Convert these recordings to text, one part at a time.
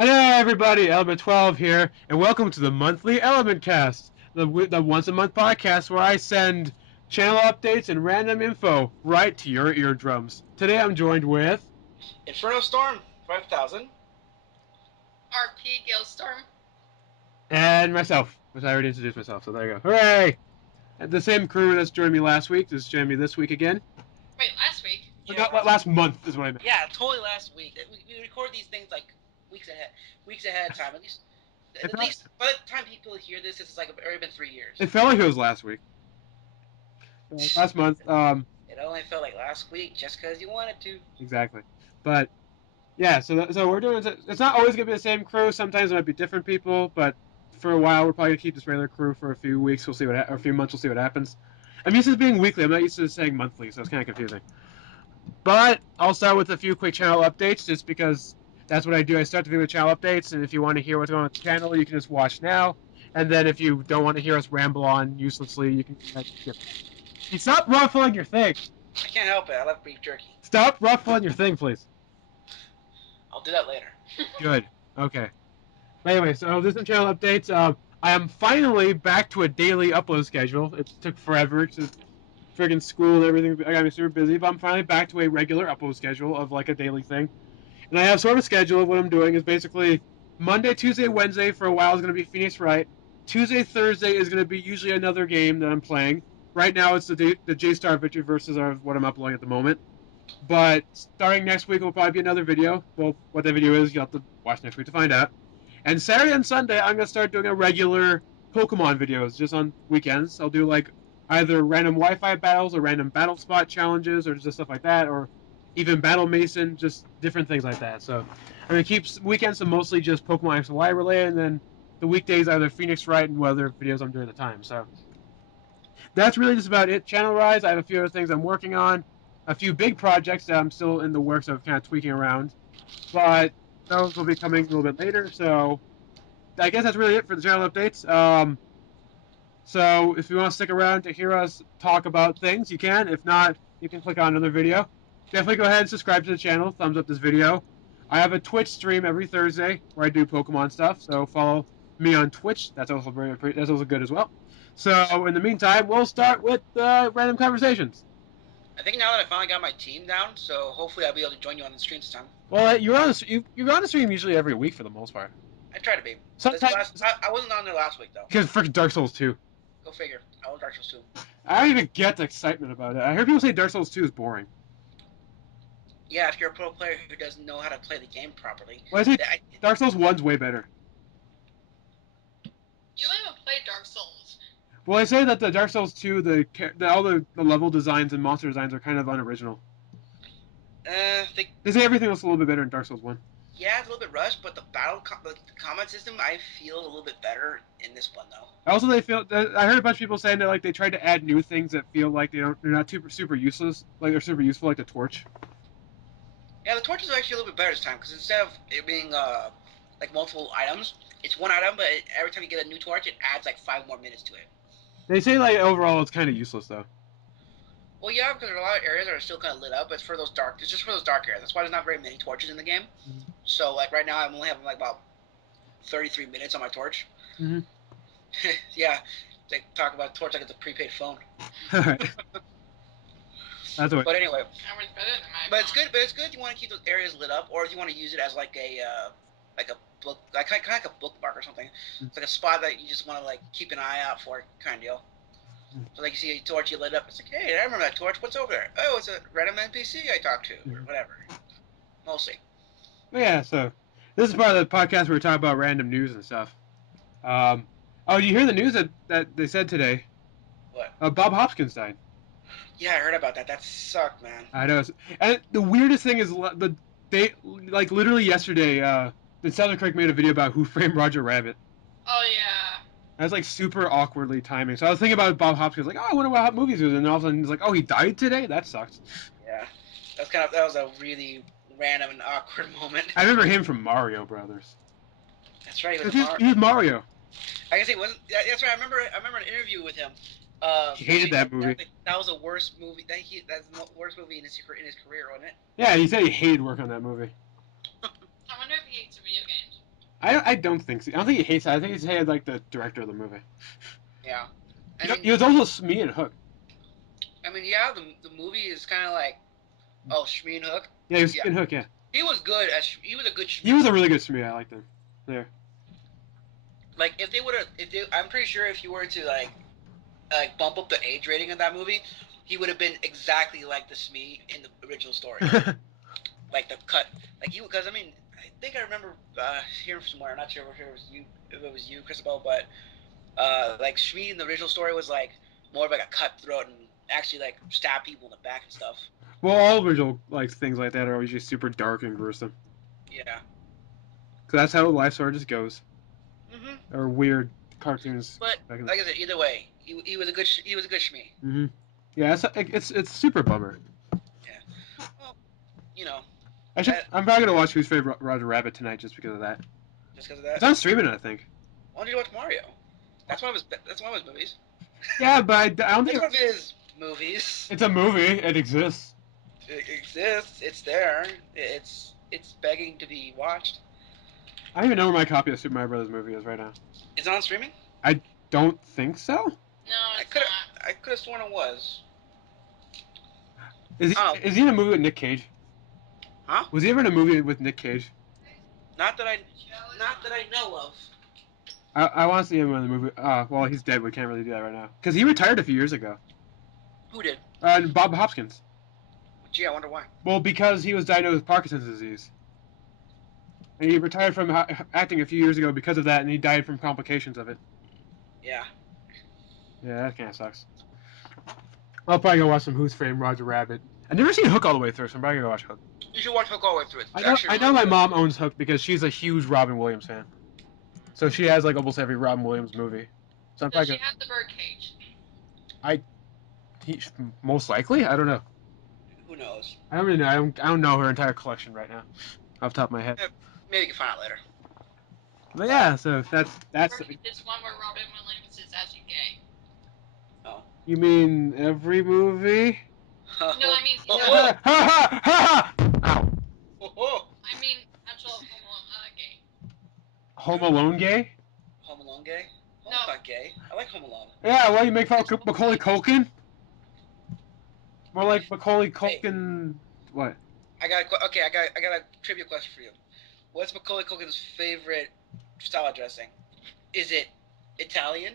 Hello, everybody. ElementXII here, and welcome to the monthly ElementCast, the once-a-month podcast where I send channel updates and random info right to your eardrums. Today, I'm joined with Inferno Storm 5000. RP Gilstorm. and myself, which I already introduced myself. So there you go. Hooray! And the same crew that's joined me last week is joining me this week again. Wait, last week? Yeah, last month is what I meant. Yeah, totally last week. We record these things like weeks ahead of time. At least by the time people hear this, it's like already been 3 years. It felt like it was last week. Last month. It only felt like last week just because you wanted to. Exactly. But yeah, so we're doing. It's not always gonna be the same crew. Sometimes it might be different people, but for a while we're probably gonna keep this regular crew for a few weeks. We'll see or a few months. We'll see what happens. I'm used to being weekly. I'm not used to saying monthly, so it's kind of confusing. But I'll start with a few quick channel updates, just because that's what I do. I start the video with channel updates, and if you want to hear what's going on with the channel, you can just watch now. And then if you don't want to hear us ramble on uselessly, you can skip. You stop ruffling your thing. I can't help it. I love beef jerky. Stop ruffling your thing, please. I'll do that later. Good. Okay. Anyway, so there's some channel updates. I am finally back to a daily upload schedule. It took forever to friggin' school and everything. I got me super busy, but I'm finally back to a regular upload schedule of like a daily thing. And I have sort of a schedule of what I'm doing is basically Monday, Tuesday, Wednesday for a while is going to be Phoenix Wright. Tuesday, Thursday is going to be usually another game that I'm playing. Right now it's the J-Star Victory versus what I'm uploading at the moment. But starting next week will probably be another video. Well, what that video is, you'll have to watch next week to find out. And Saturday and Sunday, I'm going to start doing a regular Pokemon videos just on weekends. I'll do like either random Wi-Fi battles or random battle spot challenges or just stuff like that, or even Battle Mason, just different things like that. So I'm going to keep weekends to mostly just Pokemon X and Y related, and then the weekdays either Phoenix Wright and what other videos I'm doing at the time. So that's really just about it. Channel-wise, I have a few other things I'm working on. A few big projects that I'm still in the works of kind of tweaking around. But those will be coming a little bit later, so I guess that's really it for the channel updates. So if you want to stick around to hear us talk about things, you can. If not, you can click on another video. Definitely go ahead and subscribe to the channel. Thumbs up this video. I have a Twitch stream every Thursday where I do Pokemon stuff, so follow me on Twitch. That's also good as well. So in the meantime, we'll start with random conversations. I think now that I finally got my team down, so hopefully I'll be able to join you on the stream this time. Well, you're on the stream usually every week for the most part. I try to be. Sometimes I wasn't on there last week though. Because freaking Dark Souls 2. Go figure. I love Dark Souls 2. I don't even get the excitement about it. I heard people say Dark Souls 2 is boring. Yeah, if you're a pro player who doesn't know how to play the game properly. Well, I think Dark Souls 1's way better. You haven't played Dark Souls. Well, I say that the Dark Souls 2, all the level designs and monster designs are kind of unoriginal. They say everything else a little bit better in Dark Souls 1. Yeah, it's a little bit rushed, but the combat system I feel a little bit better in this one though. Also, I heard a bunch of people saying that like they tried to add new things that feel like they're not super useless, like they're super useful, like the torch. Yeah, the torch is actually a little bit better this time because instead of it being like multiple items, it's one item, but every time you get a new torch, it adds like 5 more minutes to it. They say like overall it's kind of useless though. Well, yeah, because there are a lot of areas that are still kind of lit up. But it's just for those dark areas. That's why there's not very many torches in the game. Mm-hmm. So like right now, I'm only having like about 33 minutes on my torch. Mm-hmm. Yeah, they talk about torch like it's a prepaid phone. All right. That's what. But anyway, but it's good. But it's good. You want to keep those areas lit up, or if you want to use it as like a book, like kind of like a bookmark or something. Mm-hmm. It's like a spot that you just want to like keep an eye out for, kind of deal. So like you see a torch, you lit up. It's like, hey, I remember that torch. What's over there? Oh, it's a random NPC I talked to, or whatever. Mostly. Yeah. So this is part of the podcast where we talk about random news and stuff. Oh, you hear the news that they said today? What? Bob Hopkins died. Yeah, I heard about that. That sucked, man. I know. And the weirdest thing is they like literally yesterday. The Southern Crick made a video about Who Framed Roger Rabbit. Oh yeah. That's like super awkwardly timing. So I was thinking about Bob Hopkins, like, oh, I wonder what movies he was in. And all of a sudden he's like, oh, he died today? That sucks. Yeah. That was a really random and awkward moment. I remember him from Mario Brothers. That's right, he was Mario. I guess he wasn't. That's right. I remember an interview with him. He hated that movie. That was the worst movie. That's the worst movie in his career, wasn't it? Yeah, he said he hated work on that movie. I wonder if he hates video games. I don't think so. I don't think he hates it. I think he's hated like the director of the movie. Yeah. He was also Smee and Hook. I mean, yeah, the movie is kind of like, oh, Shmi and Hook. Yeah, he was Smee and Hook. Yeah. He was good he was a good Shmi. He was a really good Smee. I liked him. There. Like if they would have, I'm pretty sure if you were to like bump up the age rating of that movie, he would have been exactly like the Smee in the original story. Like the cut, like you, because I mean, I think I remember hearing somewhere. I'm not sure if it was you, Christabel, but like Shmi in the original story was like more of like a cutthroat and actually like stab people in the back and stuff. Well, all original like things like that are always just super dark and gruesome. Yeah. So that's how life sort of just goes. Mhm. Or weird cartoons. But like I said, either way, he was a good Shmi. Mhm. Yeah, it's super bummer. Yeah. Well, you know. I'm probably gonna watch Who's Favorite Roger Rabbit tonight just because of that. Just because of that. It's on streaming, I think. Why don't you watch Mario? That's one of his movies. Yeah, but I don't think That's one of his movies. it's a movie. It exists. It exists. It's there. It's begging to be watched. I don't even know where my copy of Super Mario Brothers movie is right now. Is it on streaming? I don't think so. No, it's not. I could have sworn it was. Is he in a movie with Nick Cage? Huh? Was he ever in a movie with Nick Cage? Not that I know of. I want to see him in the movie. Well, he's dead. We can't really do that right now because he retired a few years ago. Who did? Bob Hopkins. Gee, I wonder why. Well, because he was diagnosed with Parkinson's disease. And he retired from acting a few years ago because of that, and he died from complications of it. Yeah. Yeah, that kind of sucks. I'll probably go watch some Who's Framed Roger Rabbit. I've never seen Hook all the way through, so I'm probably gonna go watch Hook. You should watch Hook all the way through it. I know my mom owns Hook because she's a huge Robin Williams fan. So she has like almost every Robin Williams movie. So I'm Does probably she have the birdcage? most likely? I don't know. Who knows? I don't really know. I don't know her entire collection right now, off the top of my head. Maybe you can find out later. But yeah, so that's. Birdcage is one where Robin Williams is actually gay. Oh. You mean every movie? No, I mean Oh, Ha ha ha! Ow. oh. I mean actual gay. Home Alone gay? Home Alone gay? Home's No. not gay. I like Home Alone. Yeah, well, you make fun of Macaulay Culkin? More like Macaulay Culkin. What? I got a trivia question for you. What's Macaulay Culkin's favorite salad dressing? Is it Italian?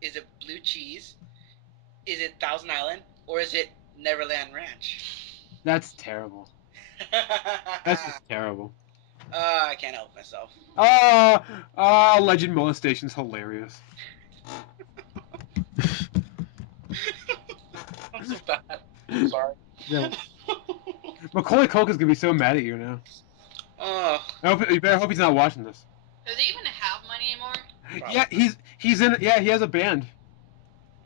Is it blue cheese? Is it Thousand Island? Or is it Neverland Ranch? That's terrible. That's just terrible. I can't help myself. Legend molestation's hilarious. I'm so bad. I'm sorry. Yeah. Macaulay Culkin's gonna be so mad at you now. You better hope he's not watching this. Does he even have money anymore? Probably. Yeah, he's in. Yeah, he has a band.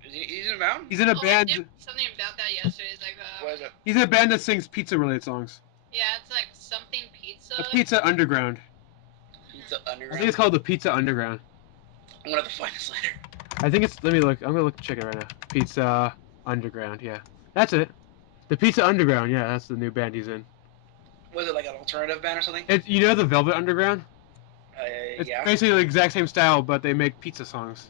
He's in a band? He's in a I band. did something about that yesterday. It's like What is it? He's in a band that sings pizza-related songs. yeah, it's like something pizza. The Pizza Underground. Pizza I Underground. think it's called the Pizza Underground. I'm gonna have to find this later. I think it's. Let me look. I'm gonna check it right now. Pizza Underground. Yeah, that's it. The Pizza Underground. Yeah, that's the new band he's in. Was it like an alternative band or something? You know the Velvet Underground? It's Yeah. basically the exact same style, but they make pizza songs.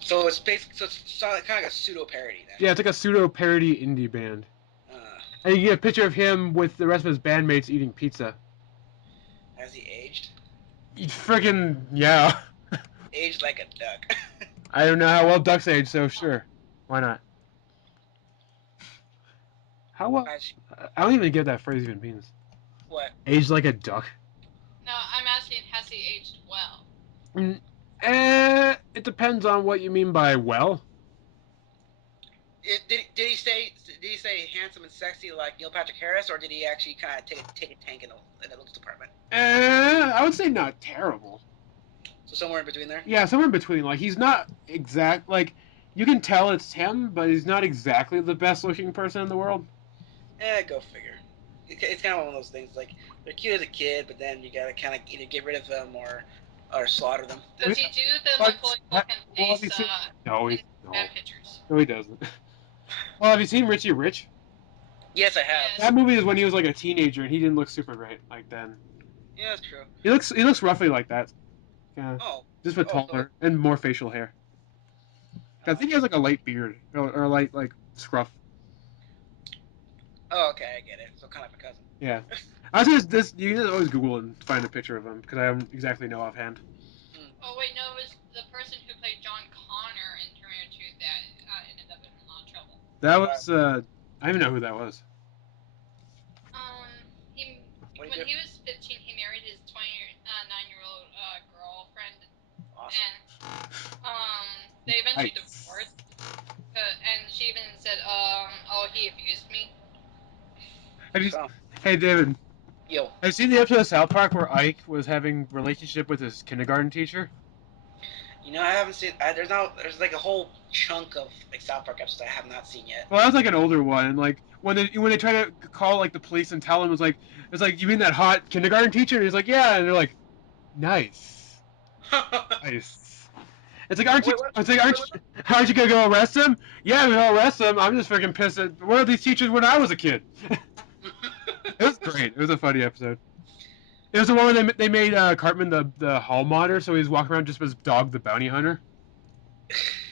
So it's basically kind of like a pseudo parody then. Yeah, it's like a pseudo parody indie band. Uh, And you get a picture of him with the rest of his bandmates eating pizza. has he aged? Friggin' yeah. Aged like a duck. I don't know how well ducks age, so sure. Why not? How well? I don't even get that phrase even means. What? Aged like a duck. No, I'm asking, has he aged well? It depends on what you mean by well. Did he say handsome and sexy like Neil Patrick Harris, or did he actually kind of take a tank in the looks department? I would say not terrible. So somewhere in between there. Yeah, somewhere in between. Like he's not exact. Like you can tell it's him, but he's not exactly the best looking person in the world. Go figure. It's kind of one of those things. Like they're cute as a kid, but then you gotta kind of either get rid of them or slaughter them. Does he do the But- Macaulay well, Culkin have you face, seen- No, bad pictures? no, he doesn't. Well, have you seen Richie Rich? Yes, I have. Yes. That movie is when he was like a teenager and he didn't look super great like then. Yeah, that's true. He looks roughly like that. Yeah. Oh. Just with Oh, taller and more facial hair. I think he has like a light beard or light like scruff. Oh, okay, I get it. So kind of a cousin. Yeah. I was just this. You can just always Google and find a picture of him because I don't exactly know offhand. Oh wait, no, it was the person who played John Connor in Terminator 2 that ended up in a lot of trouble. That was I don't even know who that was. He What when do you do? he was 15, he married his 29-year-old girlfriend, Awesome. and they eventually Nice. divorced. And she even said, oh, he abused me. So, Hey David, yo, have you seen the episode of South Park where Ike was having a relationship with his kindergarten teacher? I haven't seen. There's like a whole chunk of like South Park episodes I have not seen yet. Well, that was like an older one, and like when they try to call like the police and tell him it's like you mean that hot kindergarten teacher? And he's like, yeah, and they're like, nice, nice. It's like aren't you? Wait, what? It's like aren't you gonna go arrest him? Yeah, we're gonna arrest him. I'm just freaking pissed at one of these teachers when I was a kid. It was great. It was a funny episode. It was the one where they made Cartman the hall monitor, so he's walking around just as Dog the bounty hunter.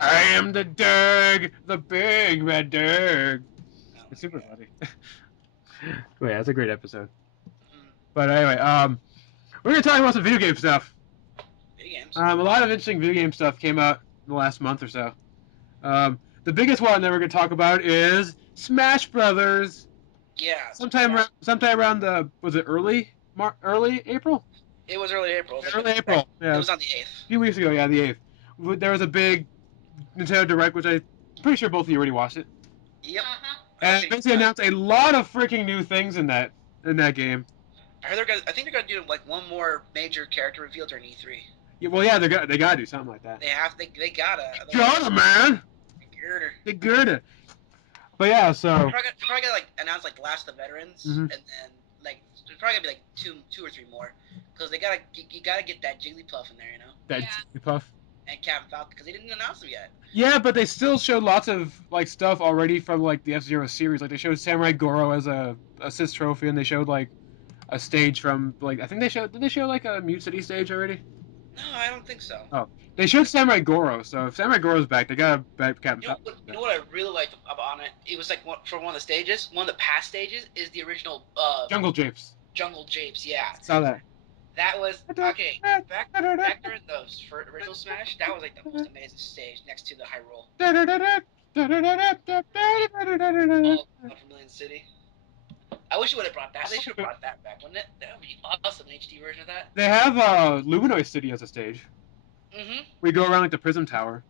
I am the dog, the big red dog. It's super funny. Oh, yeah, that's a great episode. But anyway, we're gonna talk about some video game stuff. Video games. A lot of interesting video game stuff came out in the last month or so. The biggest one that we're gonna talk about is Smash Brothers. Yeah. Sometime around the early April? It was early April. It was Early April. Yeah. It was on the 8th. A few weeks ago, yeah, the 8th. There was a big Nintendo Direct, which I'm pretty sure both of you already watched it. Yep. And basically announced a lot of freaking new things in that game. I think they're gonna do like one more major character reveal during E3. Yeah, well, yeah, they gotta do something like that. They gotta. Gotta, man. They gotta. But yeah, so. They're probably gonna like announce like Last of the Veterans, and then like there's probably gonna be like two or three more, because you gotta get that Jigglypuff in there, That Jigglypuff. and Captain Falcon, because they didn't announce them yet. Yeah, but they still showed lots of like stuff already from like the F-Zero series. Like they showed Samurai Goro as a assist trophy, and they showed like a stage from like did they show like a Mute City stage already? No, I don't think so. Oh, they showed Samurai Goro, so if Samurai Goro's back, they gotta back Captain Falcon. You know what I really liked about it? It was like for one of the stages, one of the past stages is the original Jungle Japes. Jungle Japes. Yeah, Saw that. that was okay. Back during the original Smash, that was like the most amazing stage next to the Hyrule. All from Million City. I wish you would have brought that. They should have brought that back, wouldn't it? That would be awesome. An HD version of that. They have Luminoid City as a stage. We go around like the Prism Tower.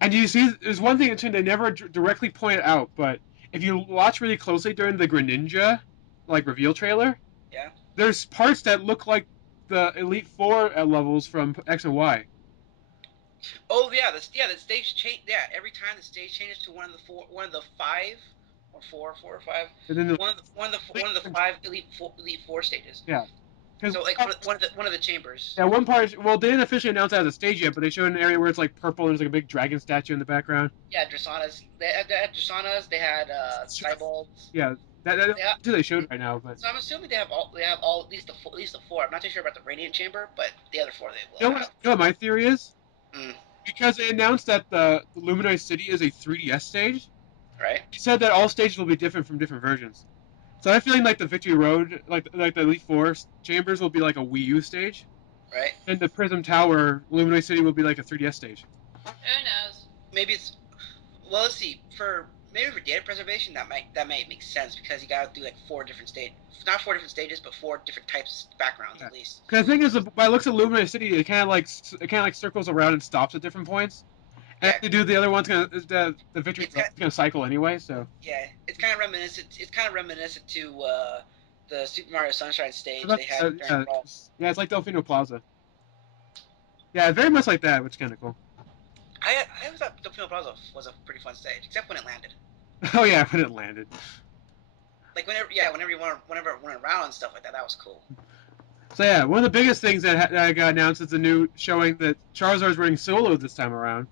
And you see, there's one thing interesting they never directly point out, but if you watch really closely during the Greninja, like reveal trailer, Yeah. there's parts that look like the Elite Four levels from X and Y. Oh yeah, the stage change. Yeah, every time the stage changes to one of the five, or four or five. And then One of the five Elite Four stages. Yeah. So like one of the chambers. Yeah, one part. Well, they didn't officially announce that as a stage yet, but they showed an area where it's like purple and there's like a big dragon statue in the background. Yeah, Dressanas. They had Dressanas. They had Cybolds. Yeah, that's who they showed right now. But So I'm assuming they have all at least the four. I'm not too sure about the Radiant Chamber, but the other four they you will. know what my theory is? Mm. Because they announced that the Luminoid City is a 3DS stage. Right. He said that all stages will be different from different versions. So I'm feeling like the Victory Road, like the Elite Four chambers will be like a Wii U stage. Right. And the Prism Tower, Luminoid City will be like a 3DS stage. Who knows? Maybe it's. Well, let's see. Maybe for data preservation, that might make sense, because you gotta do like 4 different stages. Not 4 different stages, but 4 different types of backgrounds at least. Because the thing is, by looks at Luminoid City, it kind of like circles around and stops at different points. And Yeah. they do the other one's the Victory Road's gonna cycle anyway. So Yeah, it's kind of reminiscent. It's kind of reminiscent to the Super Mario Sunshine stage So they had during Brawl. yeah, it's like Delfino Plaza. Yeah, very much like that, which is kind of cool. I always thought Delfino Plaza was a pretty fun stage, except when it landed. Oh yeah, when it landed. Like whenever you went around and stuff like that, that was cool. So yeah, one of the biggest things that got announced is the new showing that Charizard's running solo this time around,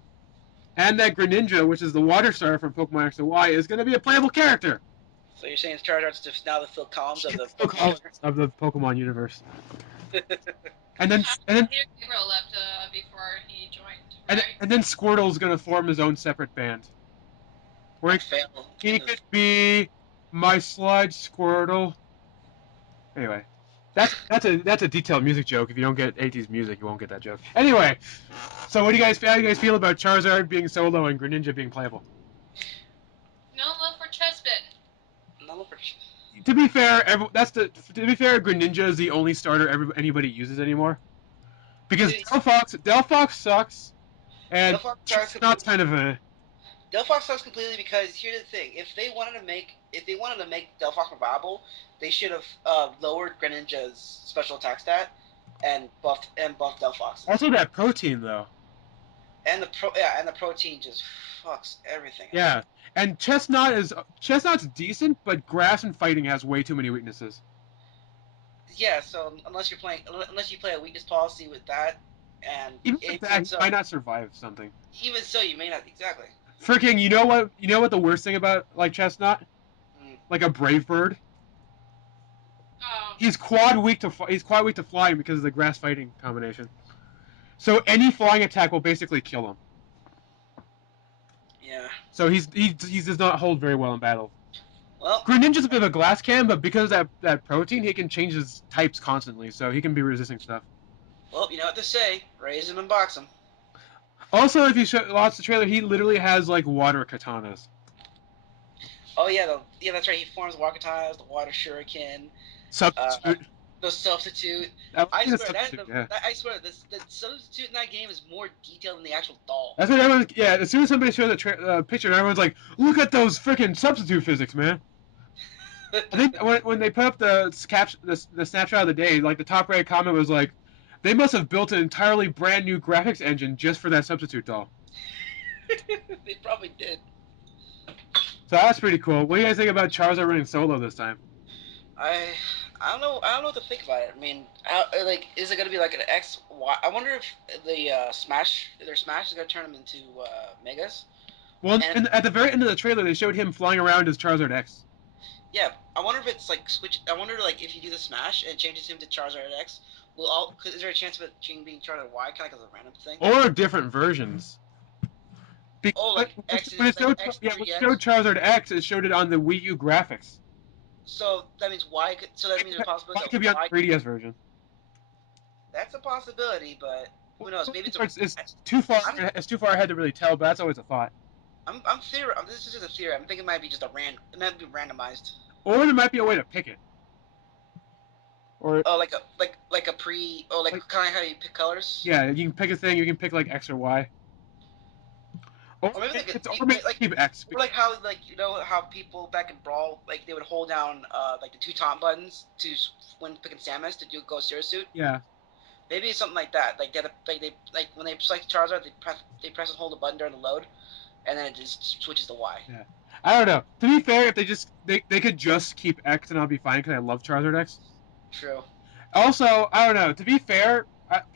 and that Greninja, which is the water star from Pokemon X and Y, is going to be a playable character. So you're saying Charizard's just now the fill columns of the Of the Pokemon universe. And then Peter Gabriel left before he joined, right? and then Squirtle's gonna form his own separate band. Where he could be my slide Squirtle. Anyway, that's a detailed music joke. If you don't get 80s music, you won't get that joke. Anyway, so how do you guys feel about Charizard being solo and Greninja being playable? No love for Chespin. No love for. To be fair, Greninja is the only starter anybody uses anymore. Because Delphox sucks, and Chestnut's kind of a. Delphox sucks completely because here's the thing: if they wanted to make Delphox viable, they should have lowered Greninja's special attack stat and buffed Delphox. Also, that protein though. And the protein just fucks everything. Yeah, and Chestnut's decent, but grass and fighting has way too many weaknesses. Yeah, so unless you play a weakness policy with that, and even with that, you might not survive something. Even so, you may not exactly. Freaking, you know what the worst thing about like Chestnut, like a Brave Bird. Oh. He's quad weak to flying because of the grass fighting combination. So any flying attack will basically kill him. Yeah. So he does not hold very well in battle. Well, Greninja's a bit of a glass can, but because of that protein, he can change his types constantly, so he can be resisting stuff. Well, you know what to say: raise him and box him. Also, if you watch the trailer, he literally has like water katanas. Oh yeah, that's right. He forms water katanas, the water shuriken. Substitute. The substitute. I swear, the substitute in that game is more detailed than the actual doll. That's what everyone. Yeah, as soon as somebody shows the picture, everyone's like, "Look at those freaking substitute physics, man!" I think when they put up the snapshot of the day, like the top right comment was like, "They must have built an entirely brand new graphics engine just for that substitute doll." They probably did. So that's pretty cool. What do you guys think about Charizard running solo this time? I don't know what to think about it. I mean, is it gonna be like an X, Y? I wonder if their Smash is gonna turn them into Megas. Well, at the very end of the trailer, they showed him flying around as Charizard X. Yeah, I wonder if it's like switch. I wonder like if you do the Smash and changes him to Charizard X, is there a chance of it being Charizard Y, kind of like as a random thing? Or different versions. Like X. When it showed Charizard X, it showed it on the Wii U graphics. So that means Y could. So that means there's a possibility. Y could be on the 3DS version. That's a possibility, but who knows? Maybe it's too far. It's too far ahead to really tell, but that's always a thought. This is just a theory. I'm thinking it might be just it might be randomized. Or there might be a way to pick it. Or like a pre. Oh, like kind of how you pick colors. Yeah, you can pick a thing. You can pick like X or Y. Or maybe keep X. Or like how how people back in Brawl they would hold down like the two taunt buttons when picking Samus to do Ghost Zero Suit. Yeah. Maybe it's something like that. They when they select Charizard, they press and hold a button during the load, and then it just switches to Y. Yeah. I don't know. To be fair, if they could just keep X and I'll be fine because I love Charizard X. True. Also, I don't know. To be fair,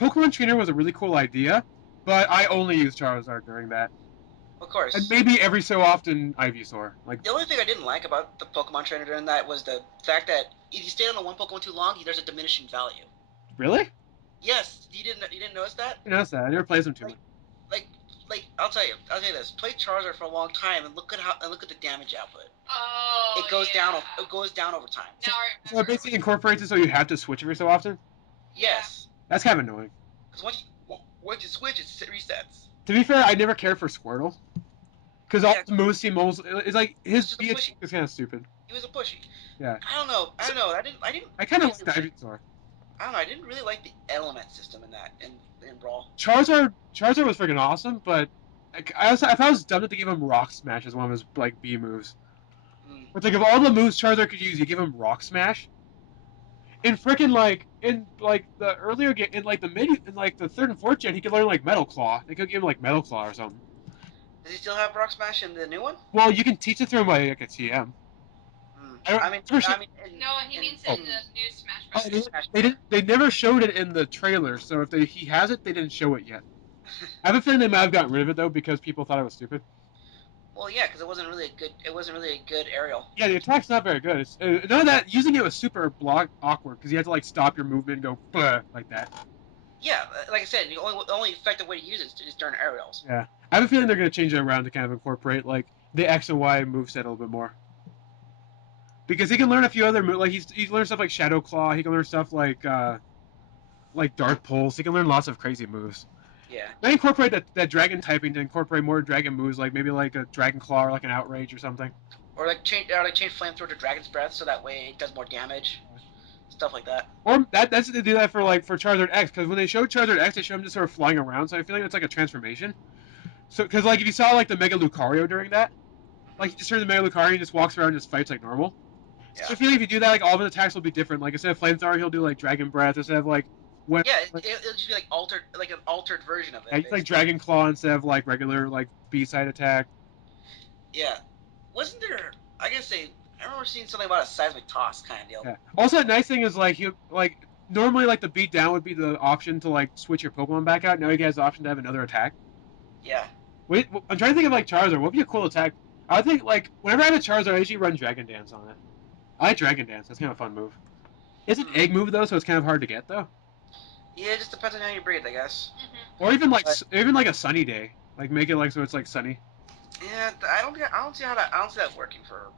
Pokemon Trainer was a really cool idea, but I only used Charizard during that. Of course. And maybe every so often Ivysaur. The only thing I didn't like about the Pokemon Trainer during that was the fact that if you stay on the one Pokemon too long, there's a diminishing value. Really? Yes. You didn't notice that? I noticed that. I never played them too much. I'll tell you this. Play Charizard for a long time and look at the damage output. Oh. It goes down. It goes down over time. So it basically incorporates it so you have to switch every so often. Yes. That's kind of annoying. Because once you switch, it resets. To be fair, I never cared for Squirtle. Because all the moves seem almost. It's like his DH is kind of stupid. He was a pushy. Yeah. I don't know. I kind of liked Ivysaur. I don't know. I didn't really like the element system in that in Brawl. Charizard was freaking awesome, but I thought it was dumb that they gave him Rock Smash as one of his like B moves. But like of all the moves Charizard could use, you give him Rock Smash. In freaking the earlier game, in the third and fourth gen, he could learn like Metal Claw. They could give him like Metal Claw or something. Does he still have Rock Smash in the new one? Well, you can teach it through him by like a TM. No, he means in the new Smash Bros. They never showed it in the trailer, so if he has it, they didn't show it yet. I have a feeling they might have gotten rid of it though because people thought it was stupid. Well, yeah, because it wasn't really a good aerial. Yeah, the attack's not very good. None of that. Using it was super awkward because you had to like stop your movement and go like that. Yeah, like I said, the only effective way to use it is during aerials. Yeah, I have a feeling they're gonna change it around to kind of incorporate like the X and Y moveset a little bit more. Because he can learn a few other moves, like he's learned stuff like Shadow Claw. He can learn stuff like Dark Pulse. He can learn lots of crazy moves. Yeah. They incorporate that dragon typing to incorporate more dragon moves, like maybe like a Dragon Claw or like an Outrage or something. Or change Flamethrower to Dragon's Breath so that way it does more damage. Stuff like that. Or that's to do that for like for Charizard X, because when they showed Charizard X, they showed him just sort of flying around. So I feel like it's like a transformation. So because like if you saw like the Mega Lucario during that, like he just turns the Mega Lucario and just walks around and just fights like normal. Yeah. So I feel like if you do that, like all of his attacks will be different. Like instead of Flamethrower, he'll do like Dragon Breath. Instead of like when Yeah, it'll just be like an altered version of it. yeah, like Dragon Claw instead of like regular like B-side attack. Yeah. Wasn't there? I remember seeing something about a seismic toss kind of deal. Yeah. Also, the nice thing is like normally like the beat down would be the option to like switch your Pokemon back out. Now he has the option to have another attack. Yeah. Wait, I'm trying to think of like Charizard. What would be a cool attack? I think like whenever I have a Charizard, I usually run Dragon Dance on it. I like Dragon Dance. That's kind of a fun move. It's an egg move though, so it's kind of hard to get though. Yeah, it just depends on how you breathe, I guess. Mm-hmm. Or even like a sunny day, like make it like so it's like sunny. Yeah, I don't see that working for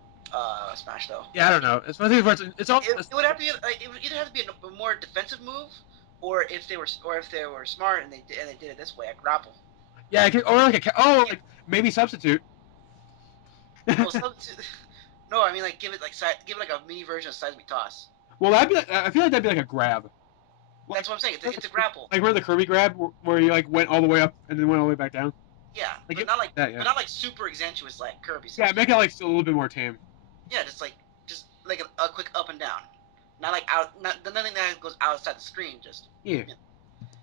Smash though. Yeah, I don't know. It's one thing where it's all. It would have to be it would either have to be a more defensive move, or if they were smart and they did it this way, a grapple. Yeah, or like maybe substitute. Well, no, I mean like give it like a mini version of Seismic Toss. Well, that'd be like, I feel like that'd be like a grab. That's what I'm saying. It's a grapple. Like where the Kirby grab, where you like went all the way up and then went all the way back down. Yeah, Like but not like that, yeah. but not like super exentuous like Kirby. Yeah, make it like still a little bit more tame. Yeah, just like a quick up and down. Not like nothing that goes outside the screen. Just Yeah.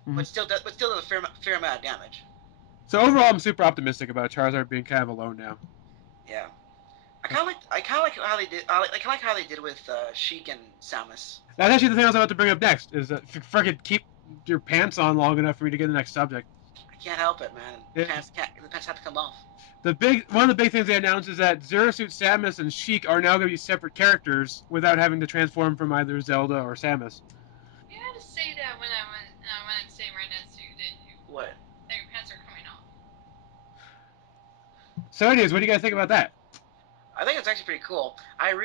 but still does a fair amount of damage. So overall, I'm super optimistic about Charizard being kind of alone now. Yeah. I kind of like how they did. I like how they did with Sheik and Samus. That's actually the thing I was about to bring up next. Is that freaking keep your pants on long enough for me to get to the next subject. I can't help it, man. Yeah. The pants have to come off. One of the big things they announced is that Zero Suit Samus and Sheik are now going to be separate characters without having to transform from either Zelda or Samus. You had to say that when I'm saying right next to you, didn't you? What? That your pants are coming off. So, anyways, what do you guys think about that? I think it's actually pretty cool. I'm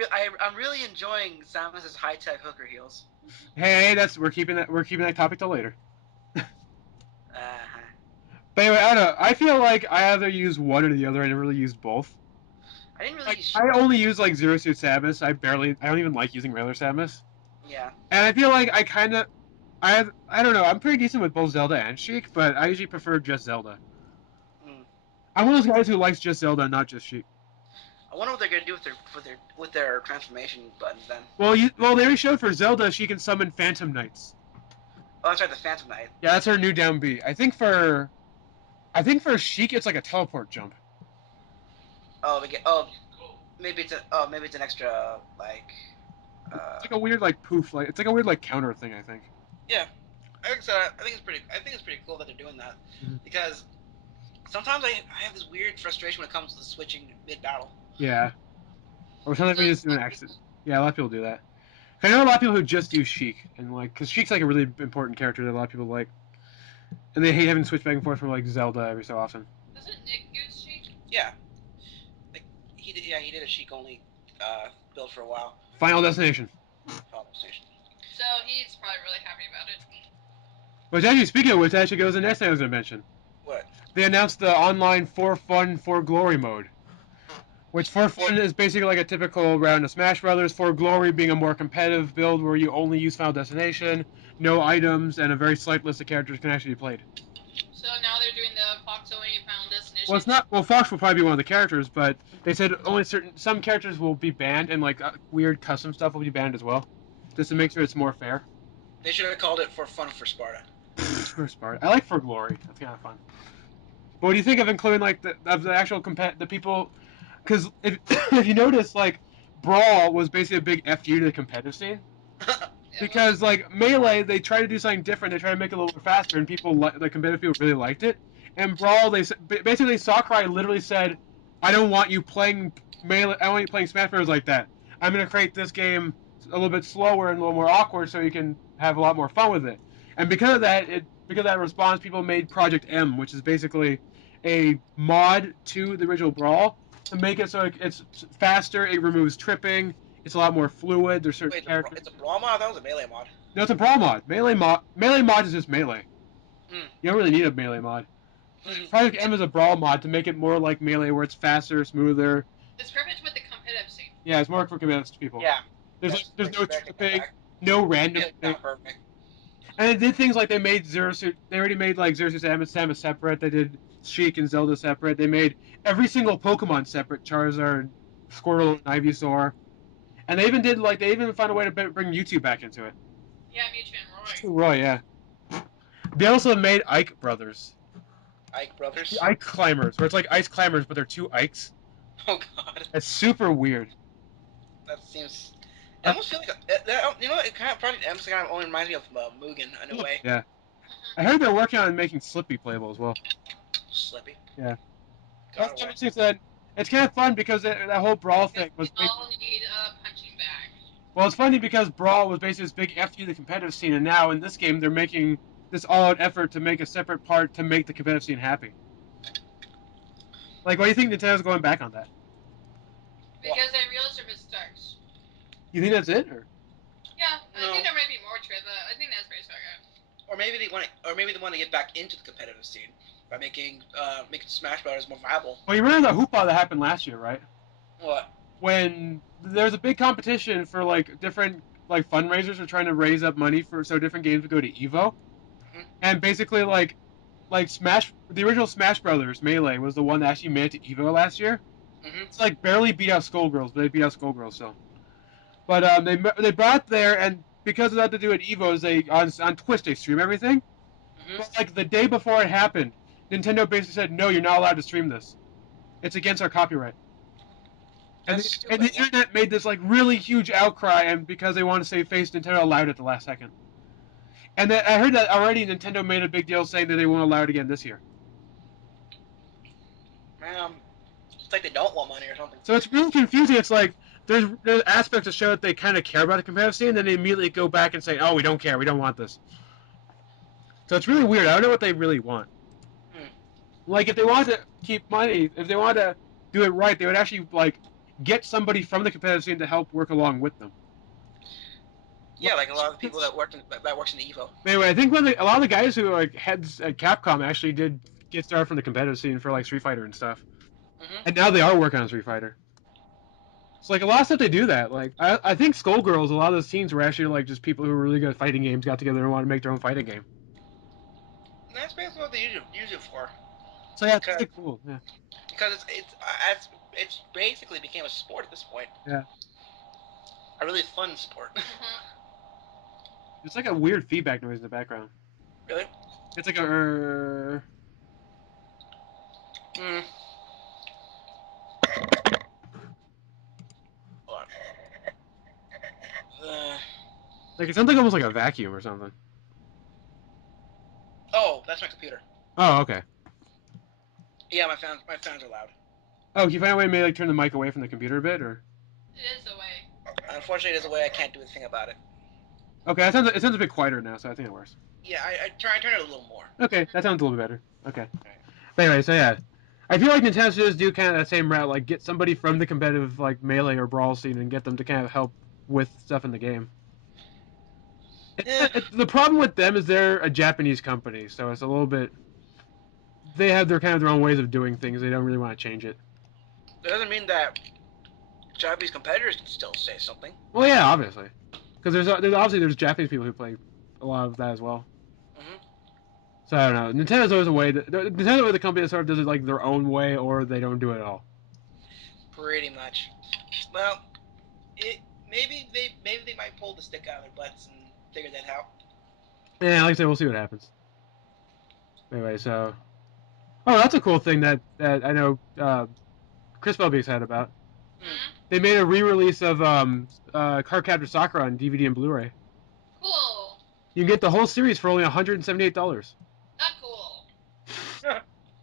really enjoying Samus's high tech hooker heels. Hey, we're keeping that topic till later. Uh-huh. But anyway, I don't know. I feel like I either use one or the other. I never really used both. I didn't really. Like, I only use like Zero Suit Samus. I don't even like using regular Samus. Yeah. And I feel like I don't know. I'm pretty decent with both Zelda and Sheik, but I usually prefer just Zelda. Mm. I'm one of those guys who likes just Zelda, not just Sheik. I wonder what they're gonna do with their transformation buttons then. Well, they already showed for Zelda she can summon Phantom Knights. Oh, that's right, the Phantom Knight. Yeah, that's her new down B. I think for Sheik it's like a teleport jump. Oh, maybe it's an extra like. It's like a weird like poof, like it's like a weird like counter thing. I think. Yeah, I think it's pretty cool that they're doing that because sometimes I have this weird frustration when it comes to switching mid battle. Yeah. Or sometimes we just do an accident. Yeah, a lot of people do that. I know a lot of people who just use Sheik, and like, because Sheik's like a really important character that a lot of people like, and they hate having to switch back and forth from like Zelda every so often. Doesn't Nick use Sheik? Yeah, like he did a Sheik only build for a while. Final Destination. So he's probably really happy about it. Which actually, speaking of which, actually goes to the next thing I was going to mention. What? They announced the online For Fun, For Glory mode. Which For Fun is basically like a typical round of Smash Brothers, For Glory being a more competitive build where you only use Final Destination, no items, and a very slight list of characters can actually be played. So now they're doing the Fox only Final Destination. Well, it's not. Well, Fox will probably be one of the characters, but they said only some characters will be banned, and like weird custom stuff will be banned as well, just to make sure it's more fair. They should have called it For Fun for Sparta. For Sparta, I like For Glory. That's kind of fun. But what do you think of including like the actual the people? Because if you notice, like Brawl was basically a big FU to the competitive scene. Because like Melee, they try to do something different. They try to make it a little bit faster, and people the competitive people really liked it. And Brawl, basically Sakurai literally said, "I don't want you playing Melee. I don't want you playing Smash Bros. Like that. I'm gonna create this game a little bit slower and a little more awkward, so you can have a lot more fun with it." And because of that, it because of that response, people made Project M, which is basically a mod to the original Brawl to make it so it's faster. It removes tripping. It's a lot more fluid. There's certain Wait, characters. it's a brawl mod? That was a melee mod. No, it's a Brawl mod. Melee mod is just melee. Mm. You don't really need a melee mod. Project M is a Brawl mod to make it more like melee, where it's faster, smoother. It's perfect with the competitive scene. Yeah, it's more for competitive people. Yeah. There's no back. tripping, no random It's thing. not perfect. And they did things like they made Zero Suit. They already made like Zero Suit Samus separate. They did Sheik and Zelda separate. They made every single Pokemon separate: Charizard, Squirtle, and Ivysaur. And they even found a way to bring Mewtwo back into it. Yeah, Mewtwo and Roy. Roy, yeah. They also made Ike Brothers. Ike Brothers? The Ike Climbers, where it's like Ice Climbers, but they're two Ikes. Oh god. It's super weird. That seems... It almost feels like... it kind of... Project M kind of only reminds me of Mugen in a way. Yeah. I heard they're working on making Slippy playable as well. Slippy. Yeah. God, It's kind of fun because that whole Brawl thing was... We all need a punching bag. Well, it's funny because Brawl was basically this big F to the competitive scene, and now in this game they're making this all-out effort to make a separate part to make the competitive scene happy. Like, why do you think Nintendo's going back on that? Because they realized their mistakes. You think that's it, or? Yeah, I No. think there might be more to it, but I think that's basically it. Or maybe they want to get back into the competitive scene by making Smash Bros. More viable. Well, you remember the hoopla that happened last year, right? What? When there's a big competition for like different like fundraisers are trying to raise up money for so different games would go to Evo, and basically like the original Smash Brothers Melee was the one that actually made it to Evo last year. Mm-hmm. It's like barely beat out Skullgirls, but they beat out Skullgirls still. But they brought it there, and because of that to do at Evo's, they on Twitch they stream everything. Mm-hmm. But like the day before it happened, Nintendo basically said, "No, you're not allowed to stream this. It's against our copyright." And the internet made this like really huge outcry, and because they wanted to save face, Nintendo allowed it at the last second. And I heard that already. Nintendo made a big deal saying that they won't allow it again this year. It's like they don't want money or something. So it's really confusing. It's like there's aspects that show that they kind of care about the competitive scene, and then they immediately go back and say, "Oh, we don't care. We don't want this." So it's really weird. I don't know what they really want. Like if they wanted to keep money, if they wanted to do it right, they would actually like get somebody from the competitive scene to help work along with them. Yeah, like a lot of the people that works in the Evo. Anyway, I think a lot of the guys who are like heads at Capcom actually did get started from the competitive scene for like Street Fighter and stuff, and now they are working on Street Fighter. So like a lot of stuff they do that. Like I think Skullgirls, a lot of those teams were actually like just people who were really good at fighting games got together and wanted to make their own fighting game. And that's basically what they use it for. So yeah, it's really cool. Yeah. Because it's basically became a sport at this point. Yeah. A really fun sport. It's like a weird feedback noise in the background. Really? It's like a. Hold on. Like it sounds like almost like a vacuum or something. Oh, that's my computer. Oh, okay. Yeah, my fans are loud. Oh, can you find a way to maybe like turn the mic away from the computer a bit, or? It is the way. Unfortunately, there's a way I can't do a thing about it. Okay, it sounds a bit quieter now, so I think it works. Yeah, I turn it a little more. Okay, that sounds a little bit better. Okay. But anyway, so yeah, I feel like Nintendo should just do kind of that same route, like get somebody from the competitive like Melee or Brawl scene and get them to kind of help with stuff in the game. Yeah. The problem with them is they're a Japanese company, so it's a little bit. They have their kind of their own ways of doing things. They don't really want to change it. That doesn't mean that Japanese competitors can still say something. Well, yeah, obviously, because there's obviously there's Japanese people who play a lot of that as well. So I don't know. Nintendo's always a way. Nintendo's always the company that sort of does it like their own way, or they don't do it at all. Pretty much. Well, maybe they might pull the stick out of their butts and figure that out. Yeah, like I said, we'll see what happens. Anyway, so. Oh, that's a cool thing that I know Chris will be excited about. They made a re-release of Cardcaptor Sakura on DVD and Blu-ray. Cool. You can get the whole series for only $178. Not cool.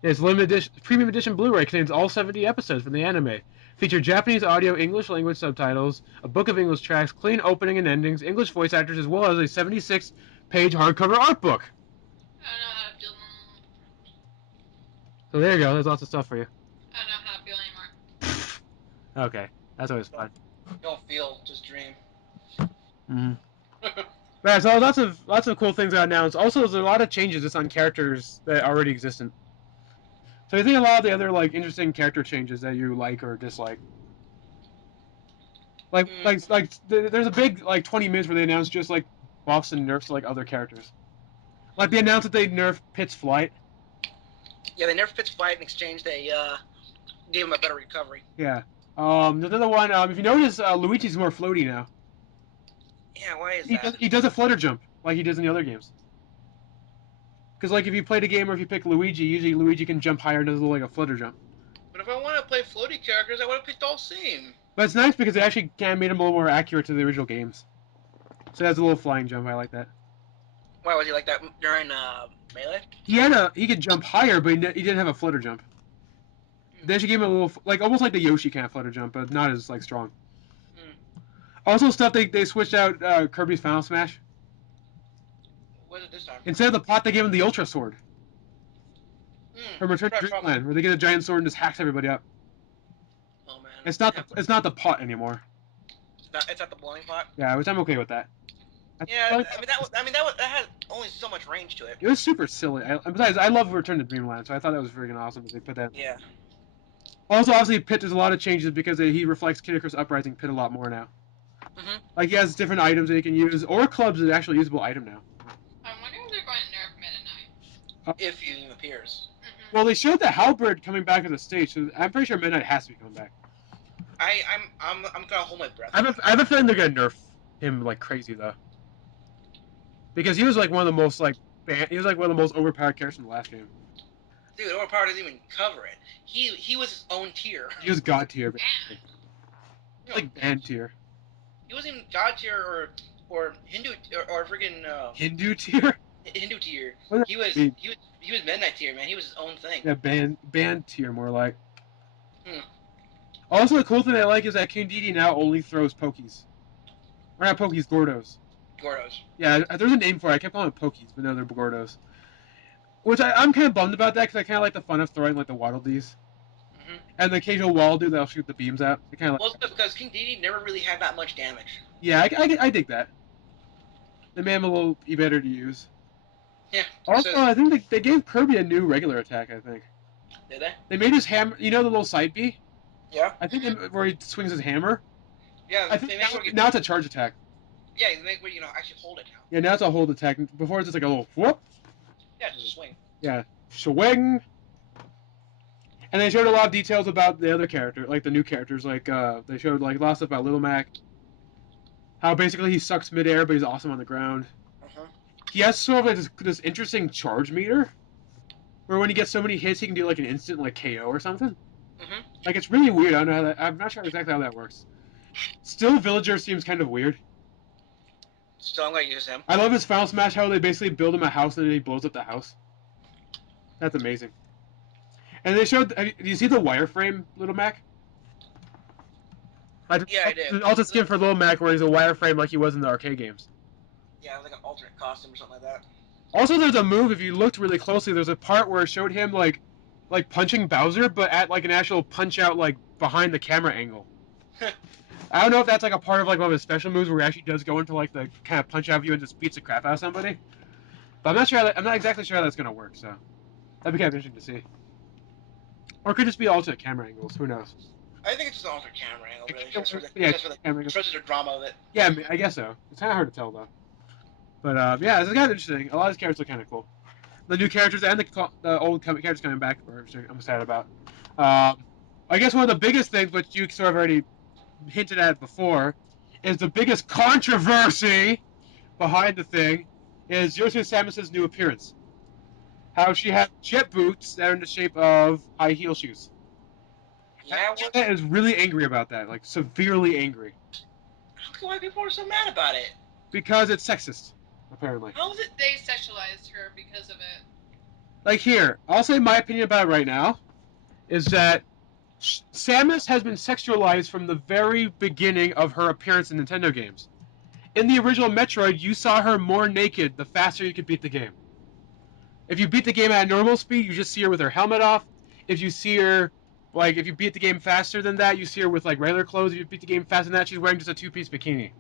It's limited edition, premium edition Blu-ray contains all 70 episodes from the anime. Feature Japanese audio, English language subtitles, a book of English tracks, clean opening and endings, English voice actors, as well as a 76-page hardcover art book. I don't know. So there you go. There's lots of stuff for you. I don't know how to feel anymore. Okay, that's always fun. Don't feel, just dream. Mm-hmm. Yeah, so lots of cool things got announced. Also, there's a lot of changes just on characters that already existent. So you think a lot of the other like interesting character changes that you like or dislike? There's a big like 20 minutes where they announced just like buffs and nerfs to like other characters. Like they announced that they nerfed Pit's flight. Yeah, they nerfed Pit's flight in exchange. They gave him a better recovery. Yeah. There's another one. If you notice, Luigi's more floaty now. Yeah, why is that? He does a flutter jump like he does in the other games. Because like if you played a game or if you pick Luigi, usually Luigi can jump higher and does like a flutter jump. But if I want to play floaty characters, I would have picked Dulcine. But it's nice because they actually kind of made him a little more accurate to the original games. So he has a little flying jump. I like that. Why was he like that during Melee? He could jump higher, but he didn't have a flutter jump. They actually gave him a little like almost like the Yoshi kind of flutter jump, but not as like strong. Also, stuff they switched out Kirby's Final Smash. What is it this time? Instead of the pot, they gave him the Ultra Sword from Return to Right, Dreamland, where they get a giant sword and just hacks everybody up. Oh man. It's not the pot anymore. It's not the boiling pot. Yeah, which I'm okay with that. Yeah, that had only so much range to it. It was super silly. Besides, I love Return to Dreamland, so I thought that was freaking awesome that they put that. Yeah. Also, obviously, Pit, there's a lot of changes because he reflects Kid Icarus Uprising Pit a lot more now. Like, he has different items that he can use, or clubs is an actually usable item now. I wonder if they're going to nerf Meta Knight. If he appears. Well, they showed the Halberd coming back to the stage, so I'm pretty sure Midnight has to be coming back. I'm gonna hold my breath. I have a feeling they're gonna nerf him like crazy though, because he was like one of the most overpowered characters in the last game. Dude, Overpower doesn't even cover it. He was his own tier. He was God tier, basically. You know, Like band tier. He wasn't even God tier or Hindu or freaking Hindu tier. Hindu tier. What does He that was mean? he was Midnight tier, man. He was his own thing. Yeah, band tier more like. Also, the cool thing I like is that King Dedede now only throws Pokies. Or not Pokies, Gordos. Gordos. Yeah, there's a name for it. I kept calling them Pokies, but no, they're Gordos. Which I'm kind of bummed about that because I kind of like the fun of throwing like the Waddle Dees. And the occasional Waddle that'll shoot the beams out. I kind of Well, it's because King Dedede never really had that much damage. Yeah, I dig that. They made him a little better to use. Yeah. Also, I think they gave Kirby a new regular attack, I think. Did they? They made his hammer, you know the little side B? Yeah. I think where he swings his hammer? Yeah, I think now it's a charge attack. Yeah, they make where actually hold it now. Yeah, now it's a hold attack. Before it's just like a little whoop. Yeah, just a swing. Yeah, swing. And they showed a lot of details about the other character, like the new characters. Like they showed like a lot of stuff about Little Mac. How basically he sucks midair, but he's awesome on the ground. He has sort of like this interesting charge meter, where when he gets so many hits, he can do like an instant like KO or something. Like it's really weird. I don't know how that. I'm not sure exactly how that works. Still, Villager seems kind of weird. Still, I'm gonna use him. I love his Final Smash. How they basically build him a house and then he blows up the house. That's amazing. And they showed. Do you see the wireframe, Little Mac? Yeah, I did. Also, skin for Little Mac where he's a wireframe like he was in the arcade games. Yeah, like an alternate costume or something like that. Also, there's a move. If you looked really closely, there's a part where it showed him like punching Bowser, but at like an actual punch out like behind the camera angle. I don't know if that's like a part of like one of his special moves where he actually does go into like the kind of punch out view and just beats the crap out of somebody. But I'm not exactly sure how that's gonna work. So that'd be kind of interesting to see. Or it could just be alternate camera angles. Who knows? I think it's just an alternate camera angle, really. Just for the drama of it. Yeah, I guess so. It's kind of hard to tell though. But yeah, it's kind of interesting. A lot of these characters look kind of cool. The new characters and the old characters coming back, which I'm excited about. I guess one of the biggest things, which you sort of already hinted at before, is the biggest controversy behind the thing is Yoshio Samus's new appearance. How she has jet boots that are in the shape of high heel shoes. Yeah, China is really angry about that, like severely angry. Why people are so mad about it? Because it's sexist, apparently. How is it they sexualized her because of it? Like here, I'll say my opinion about it right now, is that Samus has been sexualized from the very beginning of her appearance in Nintendo games. In the original Metroid, you saw her more naked the faster you could beat the game. If you beat the game at normal speed, you just see her with her helmet off. if you see her, like if you beat the game faster than that, you see her with like regular clothes. If you beat the game faster than that, she's wearing just a 2-piece bikini.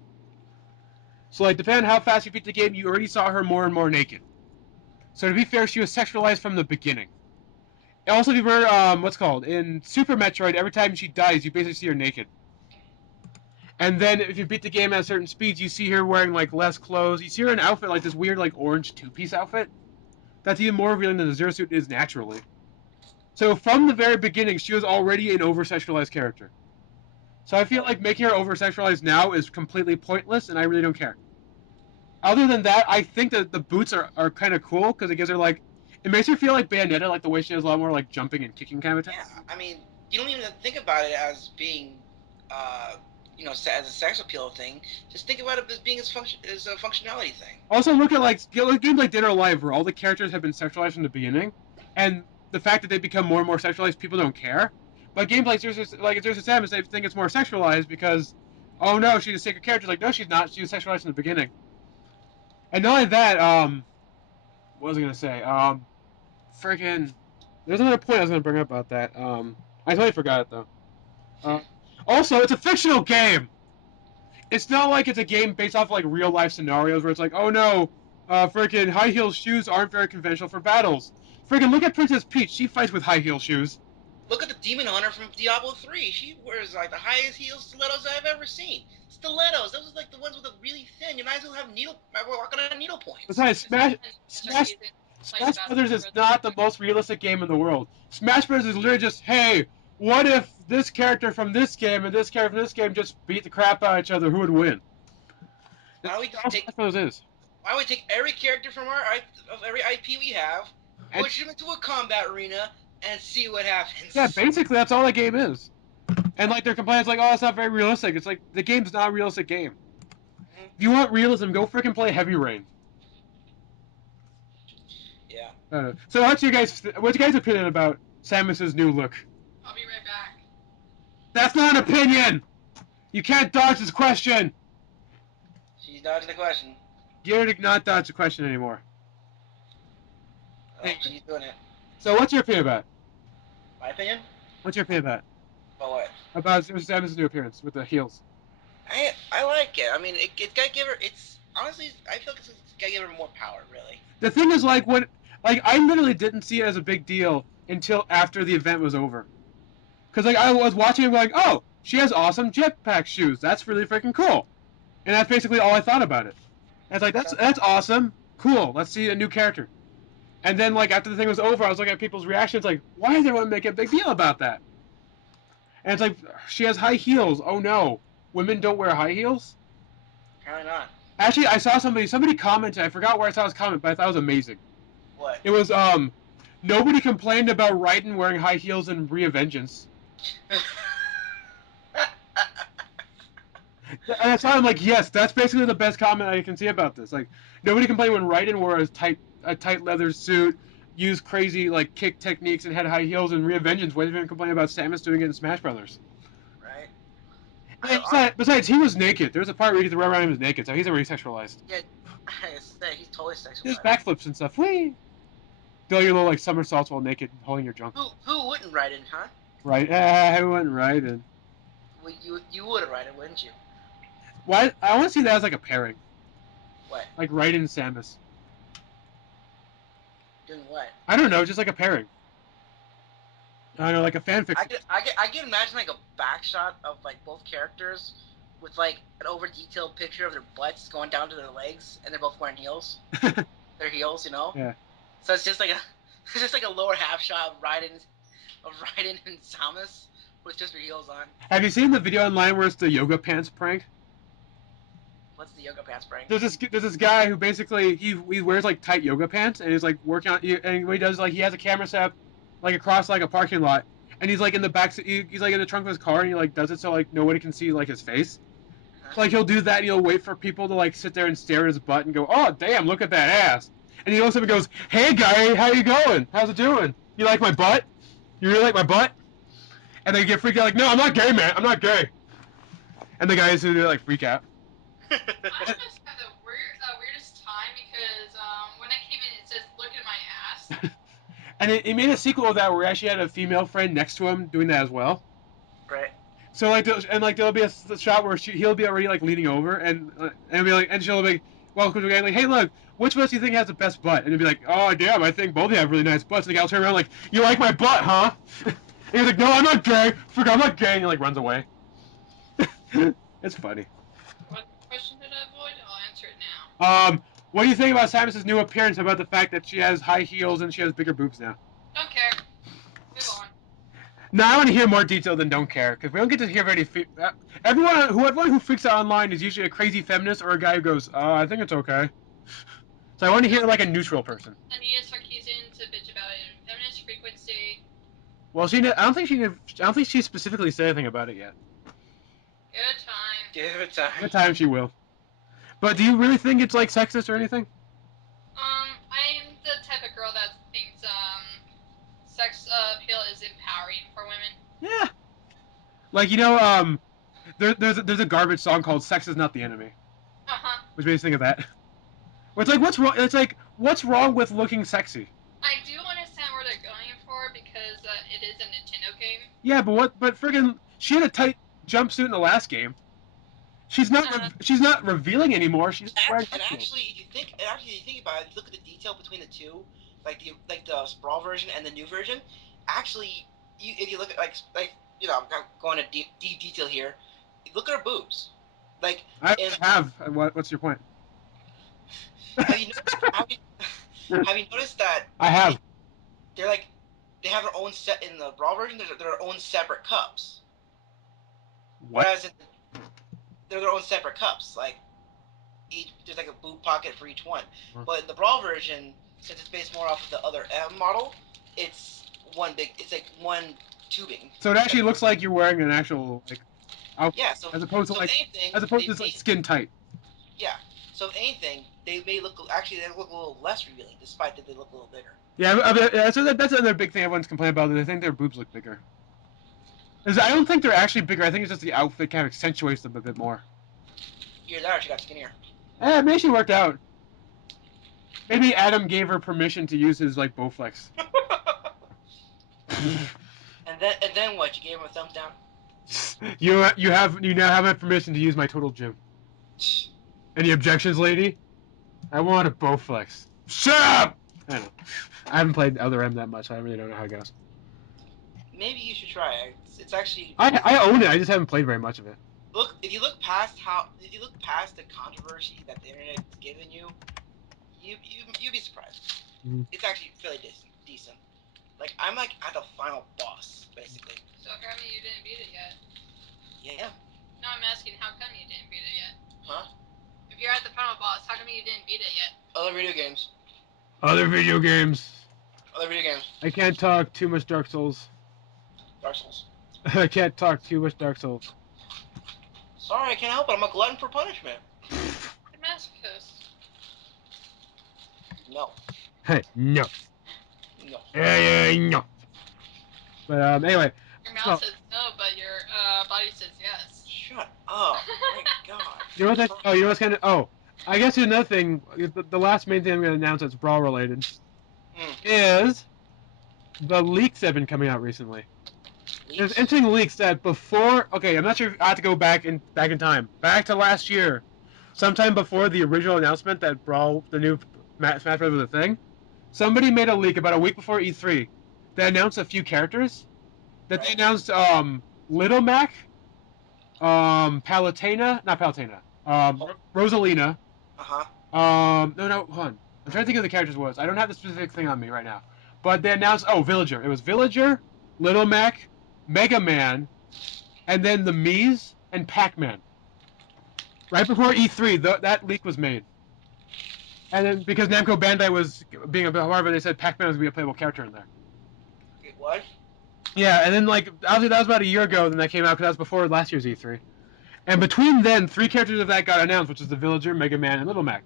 So like depending on how fast you beat the game, you already saw her more and more naked. So to be fair, she was sexualized from the beginning. And also, if you remember, what's called in Super Metroid, every time she dies, you basically see her naked. And then if you beat the game at certain speeds, you see her wearing like less clothes. You see her in an outfit like this weird like orange 2-piece outfit. That's even more revealing than the Zero Suit is naturally. So from the very beginning, she was already an over-sexualized character. So I feel like making her over-sexualized now is completely pointless, and I really don't care. Other than that, I think that the boots are kind of cool because it gives her like, it makes her feel like Bayonetta, like the way she has a lot more like jumping and kicking kind of attacks. Yeah, I mean, you don't even think about it as being, as a sex appeal thing. Just think about it as being as a functionality thing. Also, look at like games like Dead or Alive, where all the characters have been sexualized from the beginning, and the fact that they become more and more sexualized, people don't care. But games like Zero Samus, they think it's more sexualized because, oh no, she's a sacred character. Like, no, she's not. She was sexualized from the beginning. And not only that, what was I gonna say? Freaking, there's another point I was gonna bring up about that. I totally forgot it though. Also, it's a fictional game. It's not like it's a game based off like real life scenarios where it's like, oh no, freaking high heel shoes aren't very conventional for battles. Freaking look at Princess Peach. She fights with high heel shoes. Look at the Demon Hunter from Diablo 3. She wears like the highest heel stilettos I've ever seen. Stilettos. Those are like the ones with the really thin. You might as well have walking on needle points. Besides, Smash Brothers is not the most realistic game in the world. Smash Brothers is literally just, hey, what if this character from this game and this character from this game just beat the crap out of each other? Who would win? Why don't we Smash Brothers is. Why don't we take every character from every IP we have, push them into a combat arena, and see what happens? Yeah, basically that's all that game is. And like their complaints like, oh, it's not very realistic. It's like the game's not a realistic game. Mm-hmm. If you want realism, go freaking play Heavy Rain. Yeah. So what's your guys' opinion about Samus's new look? I'll be right back. That's not an opinion. You can't dodge this question. She's dodging the question. Get her to not dodge the question anymore. Oh, she's doing it. So what's your opinion about it? My opinion? What's your opinion about it? About what? About Samus's new appearance with the heels. I like it. I mean, it's gotta give her. It's honestly, I feel like it's gotta give her more power, really. The thing is, like I literally didn't see it as a big deal until after the event was over. Cause like I was watching and going, oh, she has awesome jetpack shoes. That's really freaking cool. And that's basically all I thought about it. And it's like that's awesome, cool. Let's see a new character. And then like after the thing was over, I was looking at people's reactions, like, why is everyone making a big deal about that? And it's like she has high heels. Oh no, women don't wear high heels. Apparently not. Actually, I saw somebody commented. I forgot where I saw his comment, but I thought it was amazing. What? It was nobody complained about Raiden wearing high heels in Revengeance. And I saw him like, yes, that's basically the best comment I can see about this. Like, nobody complained when Raiden wore a tight leather suit, used crazy like kick techniques, and had high heels in Revengeance. Why did you even complain about Samus doing it in Smash Brothers? Right. Besides, he was naked. There was a part where you could run around him was naked, so he's already sexualized. Yeah, he's totally sexualized. He does backflips and stuff. Whee! Do your little like somersaults while naked, holding your junk. Who wouldn't ride in, huh? Right? I wouldn't ride in. Well, you would have ride it, wouldn't you? Why? I want to see that as like a pairing. What? Like Raiden and Samus. Doing what? I don't know, just like a pairing. I don't know, like a fanfic. I can imagine like a back shot of like both characters with like an over detailed picture of their butts going down to their legs, and they're both wearing heels. Their heels, you know. Yeah. So it's just like a lower half shot of Raiden and Samus with just their heels on. Have you seen the video online where it's the yoga pants prank? What's the yoga pants prank? There's this guy who basically he wears like tight yoga pants and he's like working on and what he does is like he has a camera set up like across like a parking lot and he's like in the back he's like in the trunk of his car and he like does it so like nobody can see like his face. So, like he'll do that and he'll wait for people to like sit there and stare at his butt and go, oh damn, look at that ass. And he looks up and goes, hey guy, how you going? How's it doing? You like my butt? You really like my butt? And they get freaked out like, no, I'm not gay, man. I'm not gay. And the guys who like freak out. I just had the weirdest time because when I came in, it says, "Look at my ass." And it made a sequel of that where he actually had a female friend next to him doing that as well. Right. So like, there'll be a shot where he'll be already like leaning over and be like, and she'll be welcome to the game, like, hey look, which of us do you think has the best butt? And he'll be like, oh damn, I think both of you have really nice butts. And the guy will turn around like, you like my butt, huh? And he's like, no, I'm not gay. Forget, I'm not gay. And he like runs away. It's funny. What question did I avoid? I'll answer it now. What do you think about Samus's new appearance? About the fact that she has high heels and she has bigger boobs now? Don't care. Move on. No, I want to hear more detail than don't care, because we don't get to hear any. Everyone who freaks out online is usually a crazy feminist or a guy who goes, I think it's okay. So I want to hear like a neutral person. Ania Sarkeesian to bitch about it in feminist frequency. Well, I don't think she specifically said anything about it yet. Good time. Give it time. At times she will. But do you really think it's like sexist or anything? I'm the type of girl that thinks sex appeal is empowering for women. Yeah. Like, there's a garbage song called "Sex Is Not the Enemy," which makes me think of that. Where it's like, what's wrong? It's like, what's wrong with looking sexy? I do understand where they're going for because it is a Nintendo game. Yeah, but friggin', she had a tight jumpsuit in the last game. She's not revealing anymore. She's wearing Actually, if you think about it, you look at the detail between the two, like the Sprawl version and the new version. Actually, if you look at I'm going into deep detail here. Look at her boobs. Like I have. What's your point? have you noticed that? I have. They have their own set in the Brawl version. They're their own separate cups. What? Whereas they're their own separate cups. Like there's like a boob pocket for each one. But in the Brawl version, since it's based more off of the other M model, it's like one tubing. So it actually looks like you're wearing an actual outfit, Yeah. So as opposed to skin tight. Yeah. So if anything, they look a little less revealing, despite that they look a little bigger. Yeah, so that's another big thing everyone's complaining about. They think their boobs look bigger. I don't think they're actually bigger. I think it's just the outfit kind of accentuates them a bit more. Either that or she got skinnier. Maybe she worked out. Maybe Adam gave her permission to use his Bowflex. and then what? You gave him a thumbs down. You now have my permission to use my Total Gym. Any objections, lady? I want a Bowflex. Shut up! I don't know. I haven't played Other M that much, so I really don't know how it goes. Maybe you should try it. It's actually. I own it. I just haven't played very much of it. If you look past the controversy that the internet has given you, you'd be surprised. Mm-hmm. It's actually fairly decent. Like I'm like at the final boss, basically. So how come you didn't beat it yet? Yeah. No, I'm asking how come you didn't beat it yet? Huh? If you're at the final boss, how come you didn't beat it yet? Other video games. Other video games. I can't talk too much Dark Souls. Dark Souls. I can't talk too much Dark Souls. Sorry, I can't help it. I'm a glutton for punishment. You're a masochist. No. Hey, no. No. Hey, no. But anyway. Your mouth says no, but your body says yes. Shut up! My God. You know what's kind of? Oh, I guess another thing. The last main thing I'm going to announce that's Brawl related is the leaks that have been coming out recently. There's interesting leaks that before. Okay, I'm not sure if I have to go back in time, back to last year, sometime before the original announcement that Brawl, the new Smash Bros. Was a thing. Somebody made a leak about a week before E3 that announced a few characters. That they announced Little Mac, Palutena, not Palutena, Rosalina. No, hold on. I'm trying to think of the characters was. I don't have the specific thing on me right now. But they announced, Villager. It was Villager, Little Mac, Mega Man, and then the Mii's and Pac-Man. Right before E3, that leak was made. And then because Namco Bandai was being a bit horrible, they said Pac-Man was going to be a playable character in there. What? Yeah, and then obviously that was about a year ago. Then that came out because that was before last year's E3. And between then, 3 characters of that got announced, which is the Villager, Mega Man, and Little Mac.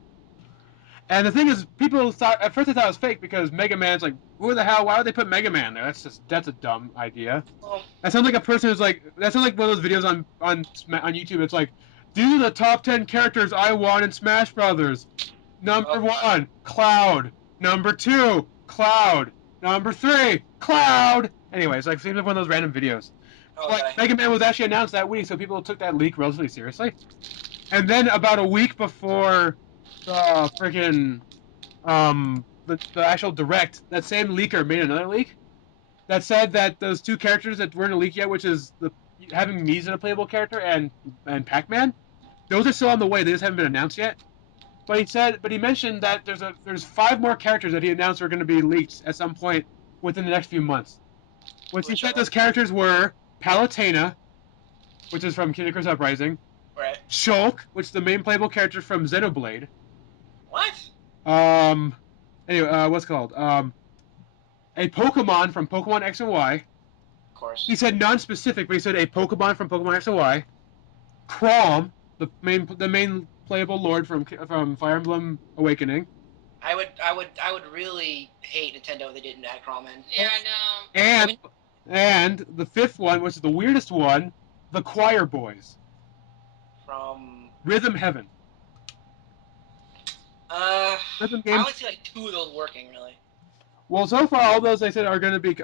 And the thing is, people thought at first they thought it was fake because Mega Man's like, who the hell? Why would they put Mega Man there? That's a dumb idea. That sounds like a person who's like, that sounds like one of those videos on YouTube. It's like, these are the top 10 characters I want in Smash Brothers. Number 1, Cloud. Number 2, Cloud. Number 3, Cloud. Anyways, like seems like one of those random videos. Oh, Like God. Mega Man was actually announced that week, so people took that leak relatively seriously. And then about a week before the freaking the actual direct, that same leaker made another leak that said that those 2 characters that weren't a leak yet, which is the having Mies as a playable character and Pac-Man, those are still on the way. They just haven't been announced yet. But he mentioned that there's 5 more characters that he announced are going to be leaked at some point within the next few months. Which he said those characters were Palutena, which is from Kingdom Hearts Uprising. Right. Shulk, which is the main playable character from Xenoblade. What? Anyway, what's it called? A Pokemon from Pokemon X and Y. Of course. He said non-specific, but he said a Pokemon from Pokemon X and Y. Chrom, the main playable Lord from Fire Emblem Awakening. I would really hate Nintendo if they didn't add Chrom in. Yeah, I know. And the 5th one, which is the weirdest one, the Choir Boys. From Rhythm Heaven. Rhythm I only see like 2 of those working really. Well, so far all those they said are going to be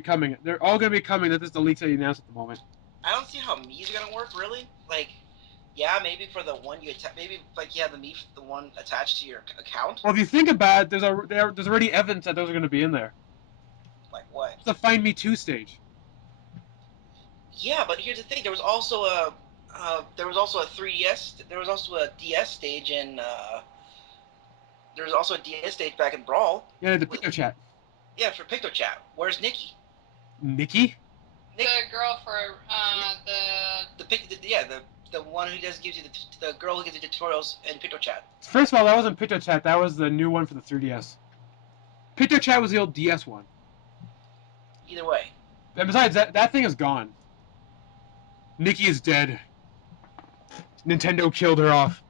coming. They're all going to be coming. That is the leaks that you announced at the moment. I don't see how Mii's gonna work really. Like, yeah, maybe for the one maybe like you have the Mii, the one attached to your account. Well, if you think about it, there's already evidence that those are going to be in there. Like what? It's the Find Me 2 stage. Yeah, but here's the thing. There was also a 3DS. There was also a DS stage in. There was also a DS stage back in Brawl. Yeah, the PictoChat. Yeah, for PictoChat. Where's Nikki? Nikki? The girl for the one who just gives you the girl who gives you tutorials in PictoChat. First of all, that wasn't PictoChat. That was the new one for the 3DS. PictoChat was the old DS one. Either way. And besides, that thing is gone. Nikki is dead. Nintendo killed her off.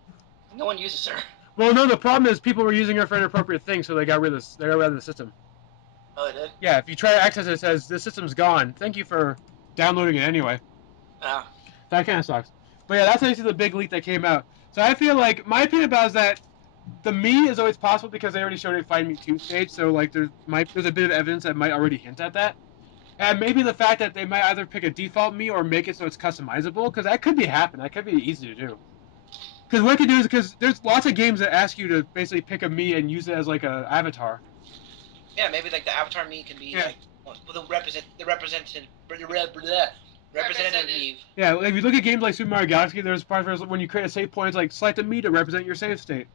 No one uses her. Well, no, the problem is people were using her for inappropriate things, so they got rid of the system. Oh, they did? Yeah, if you try to access it, it says, this system's gone. Thank you for downloading it anyway. Ah. That kind of sucks. But yeah, that's actually the big leak that came out. So I feel like, my opinion about it is that the Mii is always possible because they already showed a Find Me 2 stage, so like there's a bit of evidence that might already hint at that. And maybe the fact that they might either pick a default Mii or make it so it's customizable, because that could be happening. That could be easy to do. Because what it could do is, because there's lots of games that ask you to basically pick a Mii and use it as like an avatar. Yeah, maybe like the avatar Mii can be like the representative Mii. Yeah, if you look at games like Super Mario Galaxy, there's parts where when you create a save point, it's like select a Mii to represent your save state.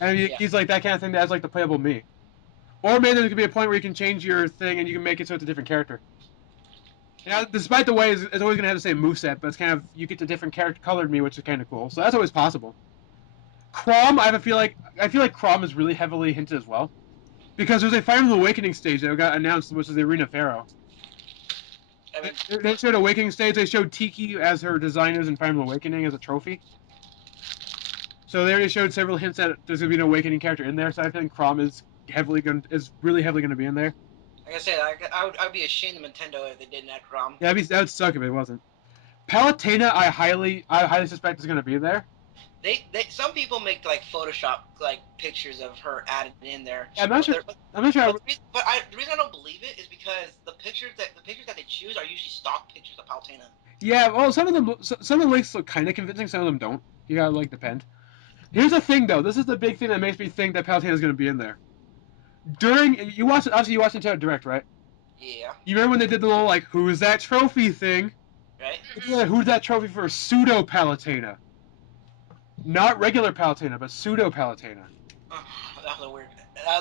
And he's like that kind of thing that has like the playable Mii. Or maybe there could be a point where you can change your thing and you can make it so it's a different character. Now, despite the way it's always going to have the same moveset, but it's kind of, you get the different character colored Mii, which is kind of cool. So that's always possible. Chrom, I feel like Chrom is really heavily hinted as well. Because there's a Fire Emblem Awakening stage that got announced, which is the Arena Pharaoh. I mean, They showed Awakening stage, they showed Tiki as her designers in Fire Emblem Awakening as a trophy. So they already showed several hints that there's going to be an Awakening character in there, so I think Chrom is really heavily going to be in there. Like I said, I'd be ashamed of Nintendo if they didn't add Chrom. Yeah, that would suck if it wasn't. Palutena, I highly suspect is going to be there. Some people make like Photoshop like pictures of her added in there. Yeah, I'm not sure. The reason I don't believe it is because the pictures that they choose are usually stock pictures of Palutena. Yeah, well, some of the links look kind of convincing, some of them don't. You gotta like depend. Here's the thing, though. This is the big thing that makes me think that Palutena is going to be in there. You watched Nintendo Direct, right? Yeah. You remember when they did the little like "Who's that trophy" thing? Right. Yeah, who's that trophy for pseudo Palutena? Not regular Palutena, but pseudo Palutena. That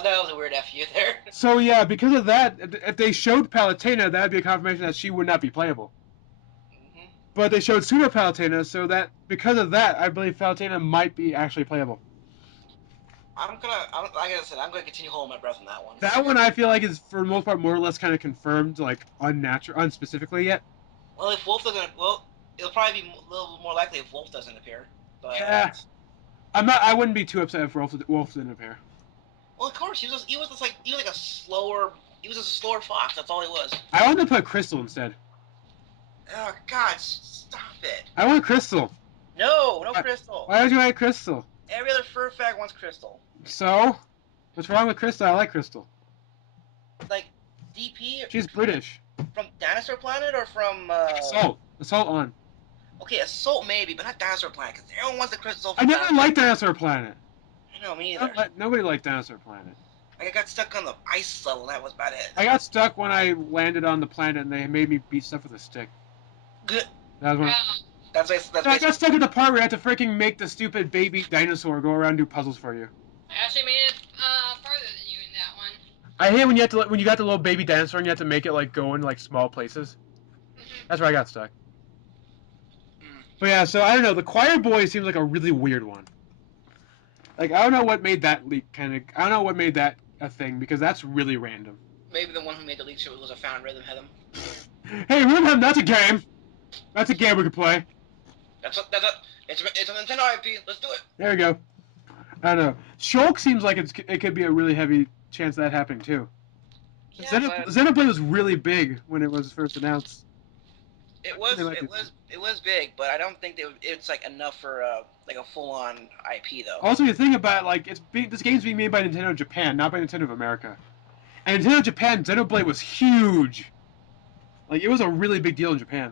was a weird FU there. So yeah, because of that, if they showed Palutena, that would be a confirmation that she would not be playable. Mm-hmm. But they showed pseudo Palutena, so that because of that, I believe Palutena might be actually playable. Like I said, I'm gonna continue holding my breath on that one. That one I feel like is for the most part more or less kind of confirmed, like unspecifically yet. Well, if Wolf doesn't, it'll probably be a little more likely if Wolf doesn't appear. But yeah, I wouldn't be too upset if Wolf didn't appear. Well, of course, he was a slower fox. That's all he was. I wanted to put Crystal instead. Oh God, stop it! I want Crystal. No Crystal. Why would you like Crystal? Every other fur fag wants Crystal. So, what's wrong with Crystal? I like Crystal. like DP. She's British. From Dinosaur Planet or from? Assault on. Okay, Assault maybe, but not Dinosaur Planet because everyone wants the crystal. I never liked Dinosaur Planet. I know, me either. Nobody liked Dinosaur Planet. Like I got stuck on the ice level, and that was about it. I got stuck when I landed on the planet, and they made me beat stuff with a stick. Good. That was when. That's I got stuck at the part where you had to freaking make the stupid baby dinosaur go around and do puzzles for you. I actually made it farther than you in that one. I hate when you got the little baby dinosaur and you have to make it like go in like small places. That's where I got stuck. But yeah, so I don't know. The Choir Boy seems like a really weird one. Like I don't know what made that leak I don't know what made that a thing because that's really random. Maybe the one who made the leak show was a fan Rhythm Headem. Hey, Rhythm, that's a game. That's a game we could play. It's a Nintendo IP. Let's do it. There we go. I don't know. Shulk seems like it could be a really heavy chance of that happening too. Yeah, Xenoblade was really big when it was first announced. It was big, but I don't think it's like enough for like a full on IP though. Also, you think about it, like this game's being made by Nintendo Japan, not by Nintendo of America. And Nintendo Japan, Xenoblade was huge. Like it was a really big deal in Japan.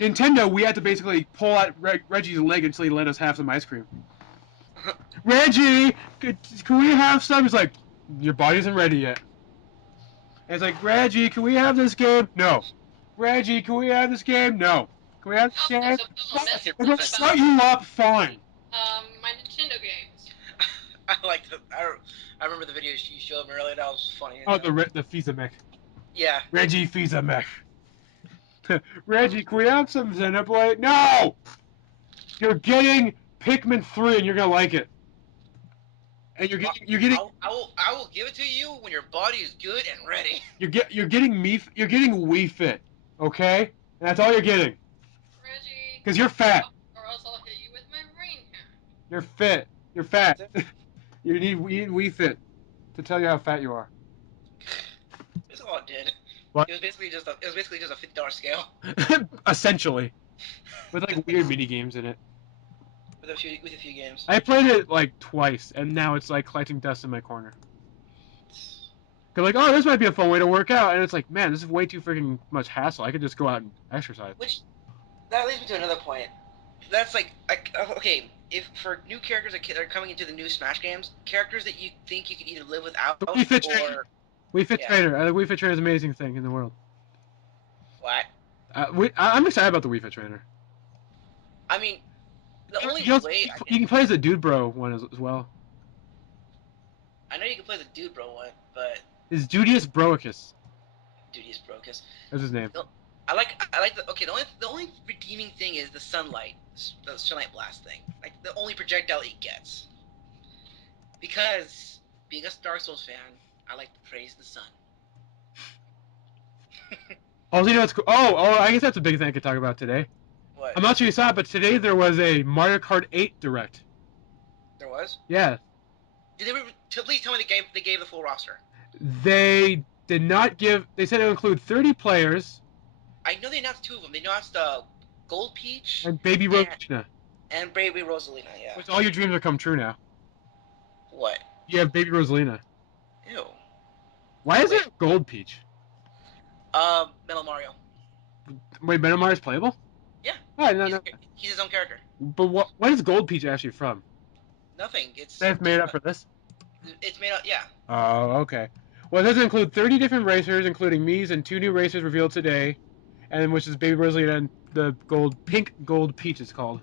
Nintendo, we had to basically pull out Reggie's leg until he let us have some ice cream. Reggie, can we have some? He's like, your body isn't ready yet. And it's like, Reggie, can we have this game? No. Reggie, can we have this game? No. Can we have this game? If I shut you up, fine. My Nintendo games. I remember the video you showed me earlier. That was funny. Oh, the Fizamech. Yeah. Reggie Fizamech. Reggie, can we have some Xenoblade? No! You're getting Pikmin 3 and you're gonna like it. And you're getting. I will give it to you when your body is good and ready. You're getting Wii Fit, okay? And that's all you're getting. Reggie. Because you're fat. Or else I'll hit you with my rain hand. You're fit. You're fat. you need Wii Fit to tell you how fat you are. That's all it did. What? It was basically just a $50 scale. Essentially, with like weird mini games in it. With a few games. I played it like twice, and now it's like collecting dust in my corner. Cause like, oh, this might be a fun way to work out, and it's like, man, this is way too freaking much hassle. I could just go out and exercise. Which that leads me to another point. That's like, okay, if for new characters that are coming into the new Smash games, characters that you think you could either live without Wii Fit or Wii Fit Trainer. I think Wii Fit Trainer is an amazing thing in the world. What? I'm excited about the Wii Fit Trainer. I mean, the only way you can play as the Dude Bro one as well. I know you can play the Dude Bro one, but It's Judius Broicus. Dudius Brocus. That's his name. I like the only redeeming thing is the sunlight blast thing. Like the only projectile he gets. Because being a Dark Souls fan, I like to praise the sun. Also, you know what's cool? Oh, I guess that's a big thing I could talk about today. What? I'm not sure you saw it, but today there was a Mario Kart 8 Direct. There was? Yeah. Please tell me they gave the full roster. They did not give. They said it would include 30 players. I know they announced two of them. They announced Gold Peach and Baby Rosalina. And Baby Rosalina, yeah. Which all your dreams are come true now. What? You have Baby Rosalina. Ew. Why is it Gold Peach? Metal Mario. Wait, Metal Mario's playable? Yeah. Oh, no. He's his own character. But what is Gold Peach actually from? Nothing. That's made up for this? It's made up, yeah. Oh, okay. Well, it does include 30 different racers, including Mii's and 2 new racers revealed today, and which is Baby Rosalina and the Pink Gold Peach it's called.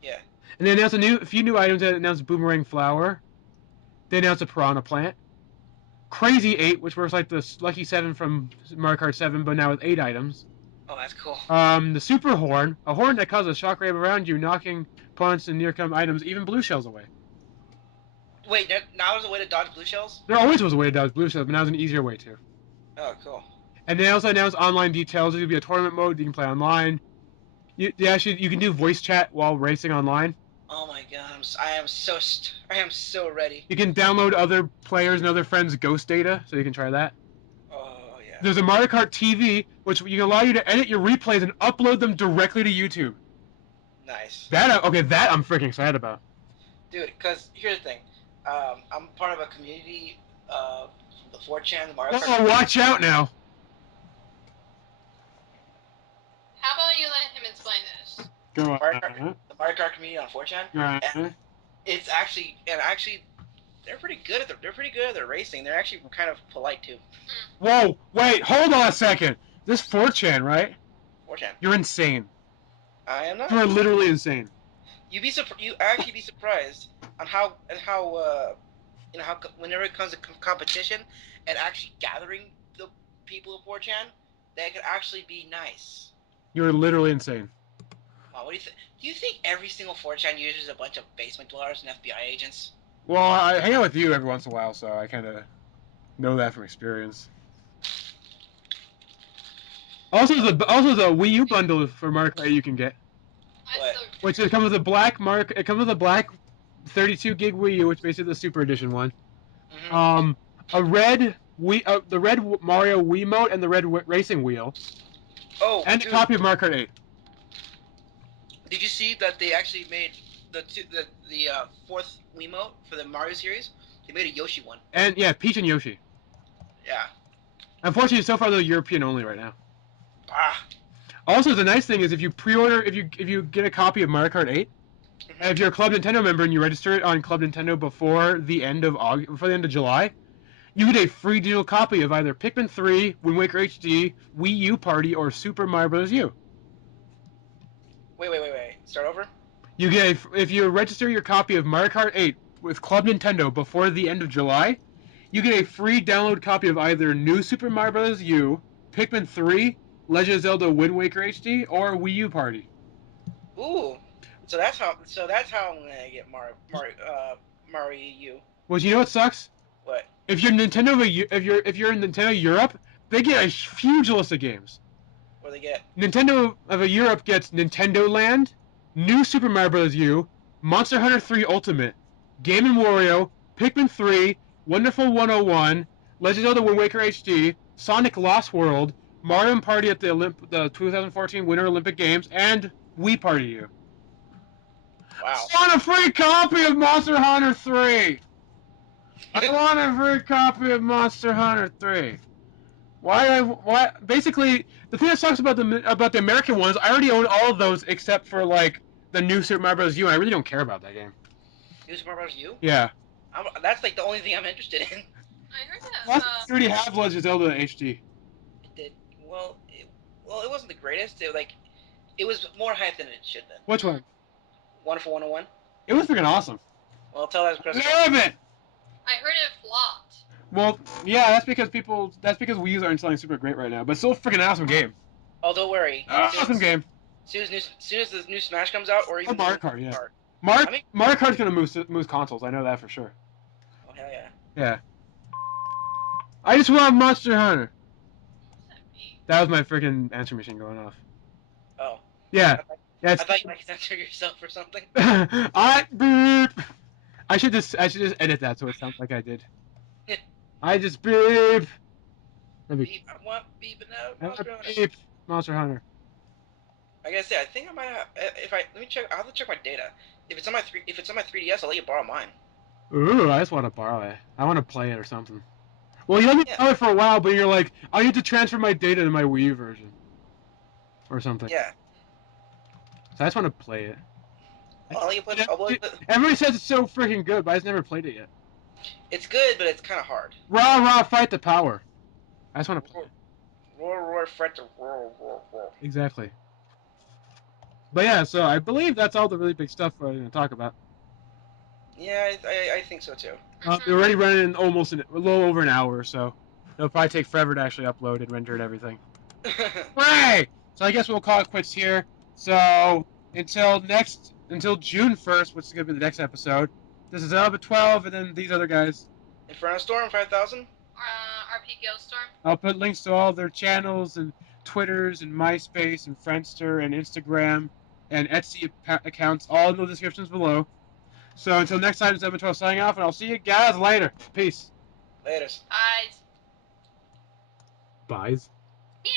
Yeah. And they announced a few new items. They announced Boomerang Flower. They announced a Piranha Plant. Crazy 8, which works like the Lucky 7 from Mario Kart 7, but now with 8 items. Oh, that's cool. The Super Horn, a horn that causes a shockwave around you, knocking opponents and near-come items, even blue shells away. Wait, now there's a way to dodge blue shells? There always was a way to dodge blue shells, but now there's an easier way to. Oh, cool. And they also announced online details. There's going to be a tournament mode. You can play online. You can do voice chat while racing online. Oh my god, I am so ready. You can download other players and other friends' ghost data, so you can try that. Oh, yeah. There's a Mario Kart TV, which will allow you to edit your replays and upload them directly to YouTube. Nice. That I'm freaking excited about. Dude, because here's the thing. I'm part of a community 4chan, the Mario Kart. Oh, watch out now. How about you let him explain this? Go on. The Mario Kart community on 4chan. And it's actually they're pretty good at their racing. They're actually kind of polite too. Whoa, wait, hold on a second. This 4chan, right? 4chan. You're insane. I am not. You are literally insane. You actually be surprised on how whenever it comes to competition and actually gathering the people of 4chan, they can actually be nice. You're literally insane. Wow, what do you think? Do you think every single 4chan user is a bunch of basement dwellers and FBI agents? Well, I hang out with you every once in a while, so I kind of know that from experience. Also, the Wii U bundle for Mario Kart you can get, which it comes with a black It comes with a black 32 gig Wii U, which is basically the Super Edition one. Mm-hmm. A red the red Mario Wiimote and the red racing wheel. Oh, and dude. a copy of Mario Kart 8. Did you see that they actually made the fourth Wiimote for the Mario series? They made a Yoshi one. And yeah, Peach and Yoshi. Yeah. Unfortunately, so far they're European only right now. Ah. Also, the nice thing is if you pre-order, if you get a copy of Mario Kart 8, and if you're a Club Nintendo member and you register it on Club Nintendo before the end of July, you get a free digital copy of either Pikmin 3, Wind Waker HD, Wii U Party, or Super Mario Bros. U. Wait. Start over? You get if you register your copy of Mario Kart 8 with Club Nintendo before the end of July, you get a free download copy of either New Super Mario Bros. U, Pikmin 3, Legend of Zelda Wind Waker HD, or Wii U Party. Ooh. So that's how I'm gonna get Mario U. Well, you know what sucks? What? If you're Nintendo, if you're in Nintendo Europe, they get a huge list of games. What do they get? Nintendo of Europe gets Nintendo Land, New Super Mario Bros. U, Monster Hunter 3 Ultimate, Game & Wario, Pikmin 3, Wonderful 101, Legend of Zelda Wind Waker HD, Sonic Lost World, Mario Party at the 2014 Winter Olympic Games, and Wii Party U. Wow. I want a free copy of Monster Hunter 3! I want a free copy of Monster Hunter 3. Why? Basically, the thing that sucks about the American ones, I already own all of those except for like the New Super Mario Bros. U. And I really don't care about that game. New Super Mario Bros. U? Yeah. That's like the only thing I'm interested in. I heard that. Plus, you already have Legend of Zelda HD. It did. Well, it wasn't the greatest. It was more hype than it should have been. Which one? Wonderful 101? It was freaking awesome. Well, tell that to Chris. Love it! I heard it flopped. Well, yeah, that's because Wii U's aren't selling super great right now, but still a freaking awesome game. Oh, don't worry. Awesome game. Soon as the new Smash comes out, or even Mario Kart, yeah. Mario Kart's gonna move consoles. I know that for sure. Oh hell yeah. Yeah. I just want Monster Hunter. That was my freaking answer machine going off. Oh. Yeah. I thought you might censor yourself or something. I should just edit that so it sounds like I did. I just beep. Beep. I want beeping out. Monster Hunter. I gotta say, I think I might have. Let me check. I'll have to check my data. If it's on my 3DS, I'll let you borrow mine. Ooh, I just want to borrow it. I want to play it or something. Well, you let me borrow it for a while, but you're like, I need to transfer my data to my Wii U version, or something. Yeah. So I just want to play it. I'll let you play it. Everybody says it's so freaking good, but I just never played it yet. It's good, but it's kind of hard. Rah, fight the power. I just want to play it. Roar, fight the roar. Exactly. But yeah, so I believe that's all the really big stuff we're going to talk about. Yeah, I think so too. We're already running a little over an hour, so it'll probably take forever to actually upload and render and everything. Hooray! So I guess we'll call it quits here. So until June 1st, which is going to be the next episode, this is ElementXII and then these other guys. Inferno Storm 5000? RP Storm. I'll put links to all their channels and Twitters and MySpace and Friendster and Instagram and Etsy accounts, all in the descriptions below. So until next time, it's ElementXII signing off, and I'll see you guys later. Peace. Laters. Eyes. Buys. Meow.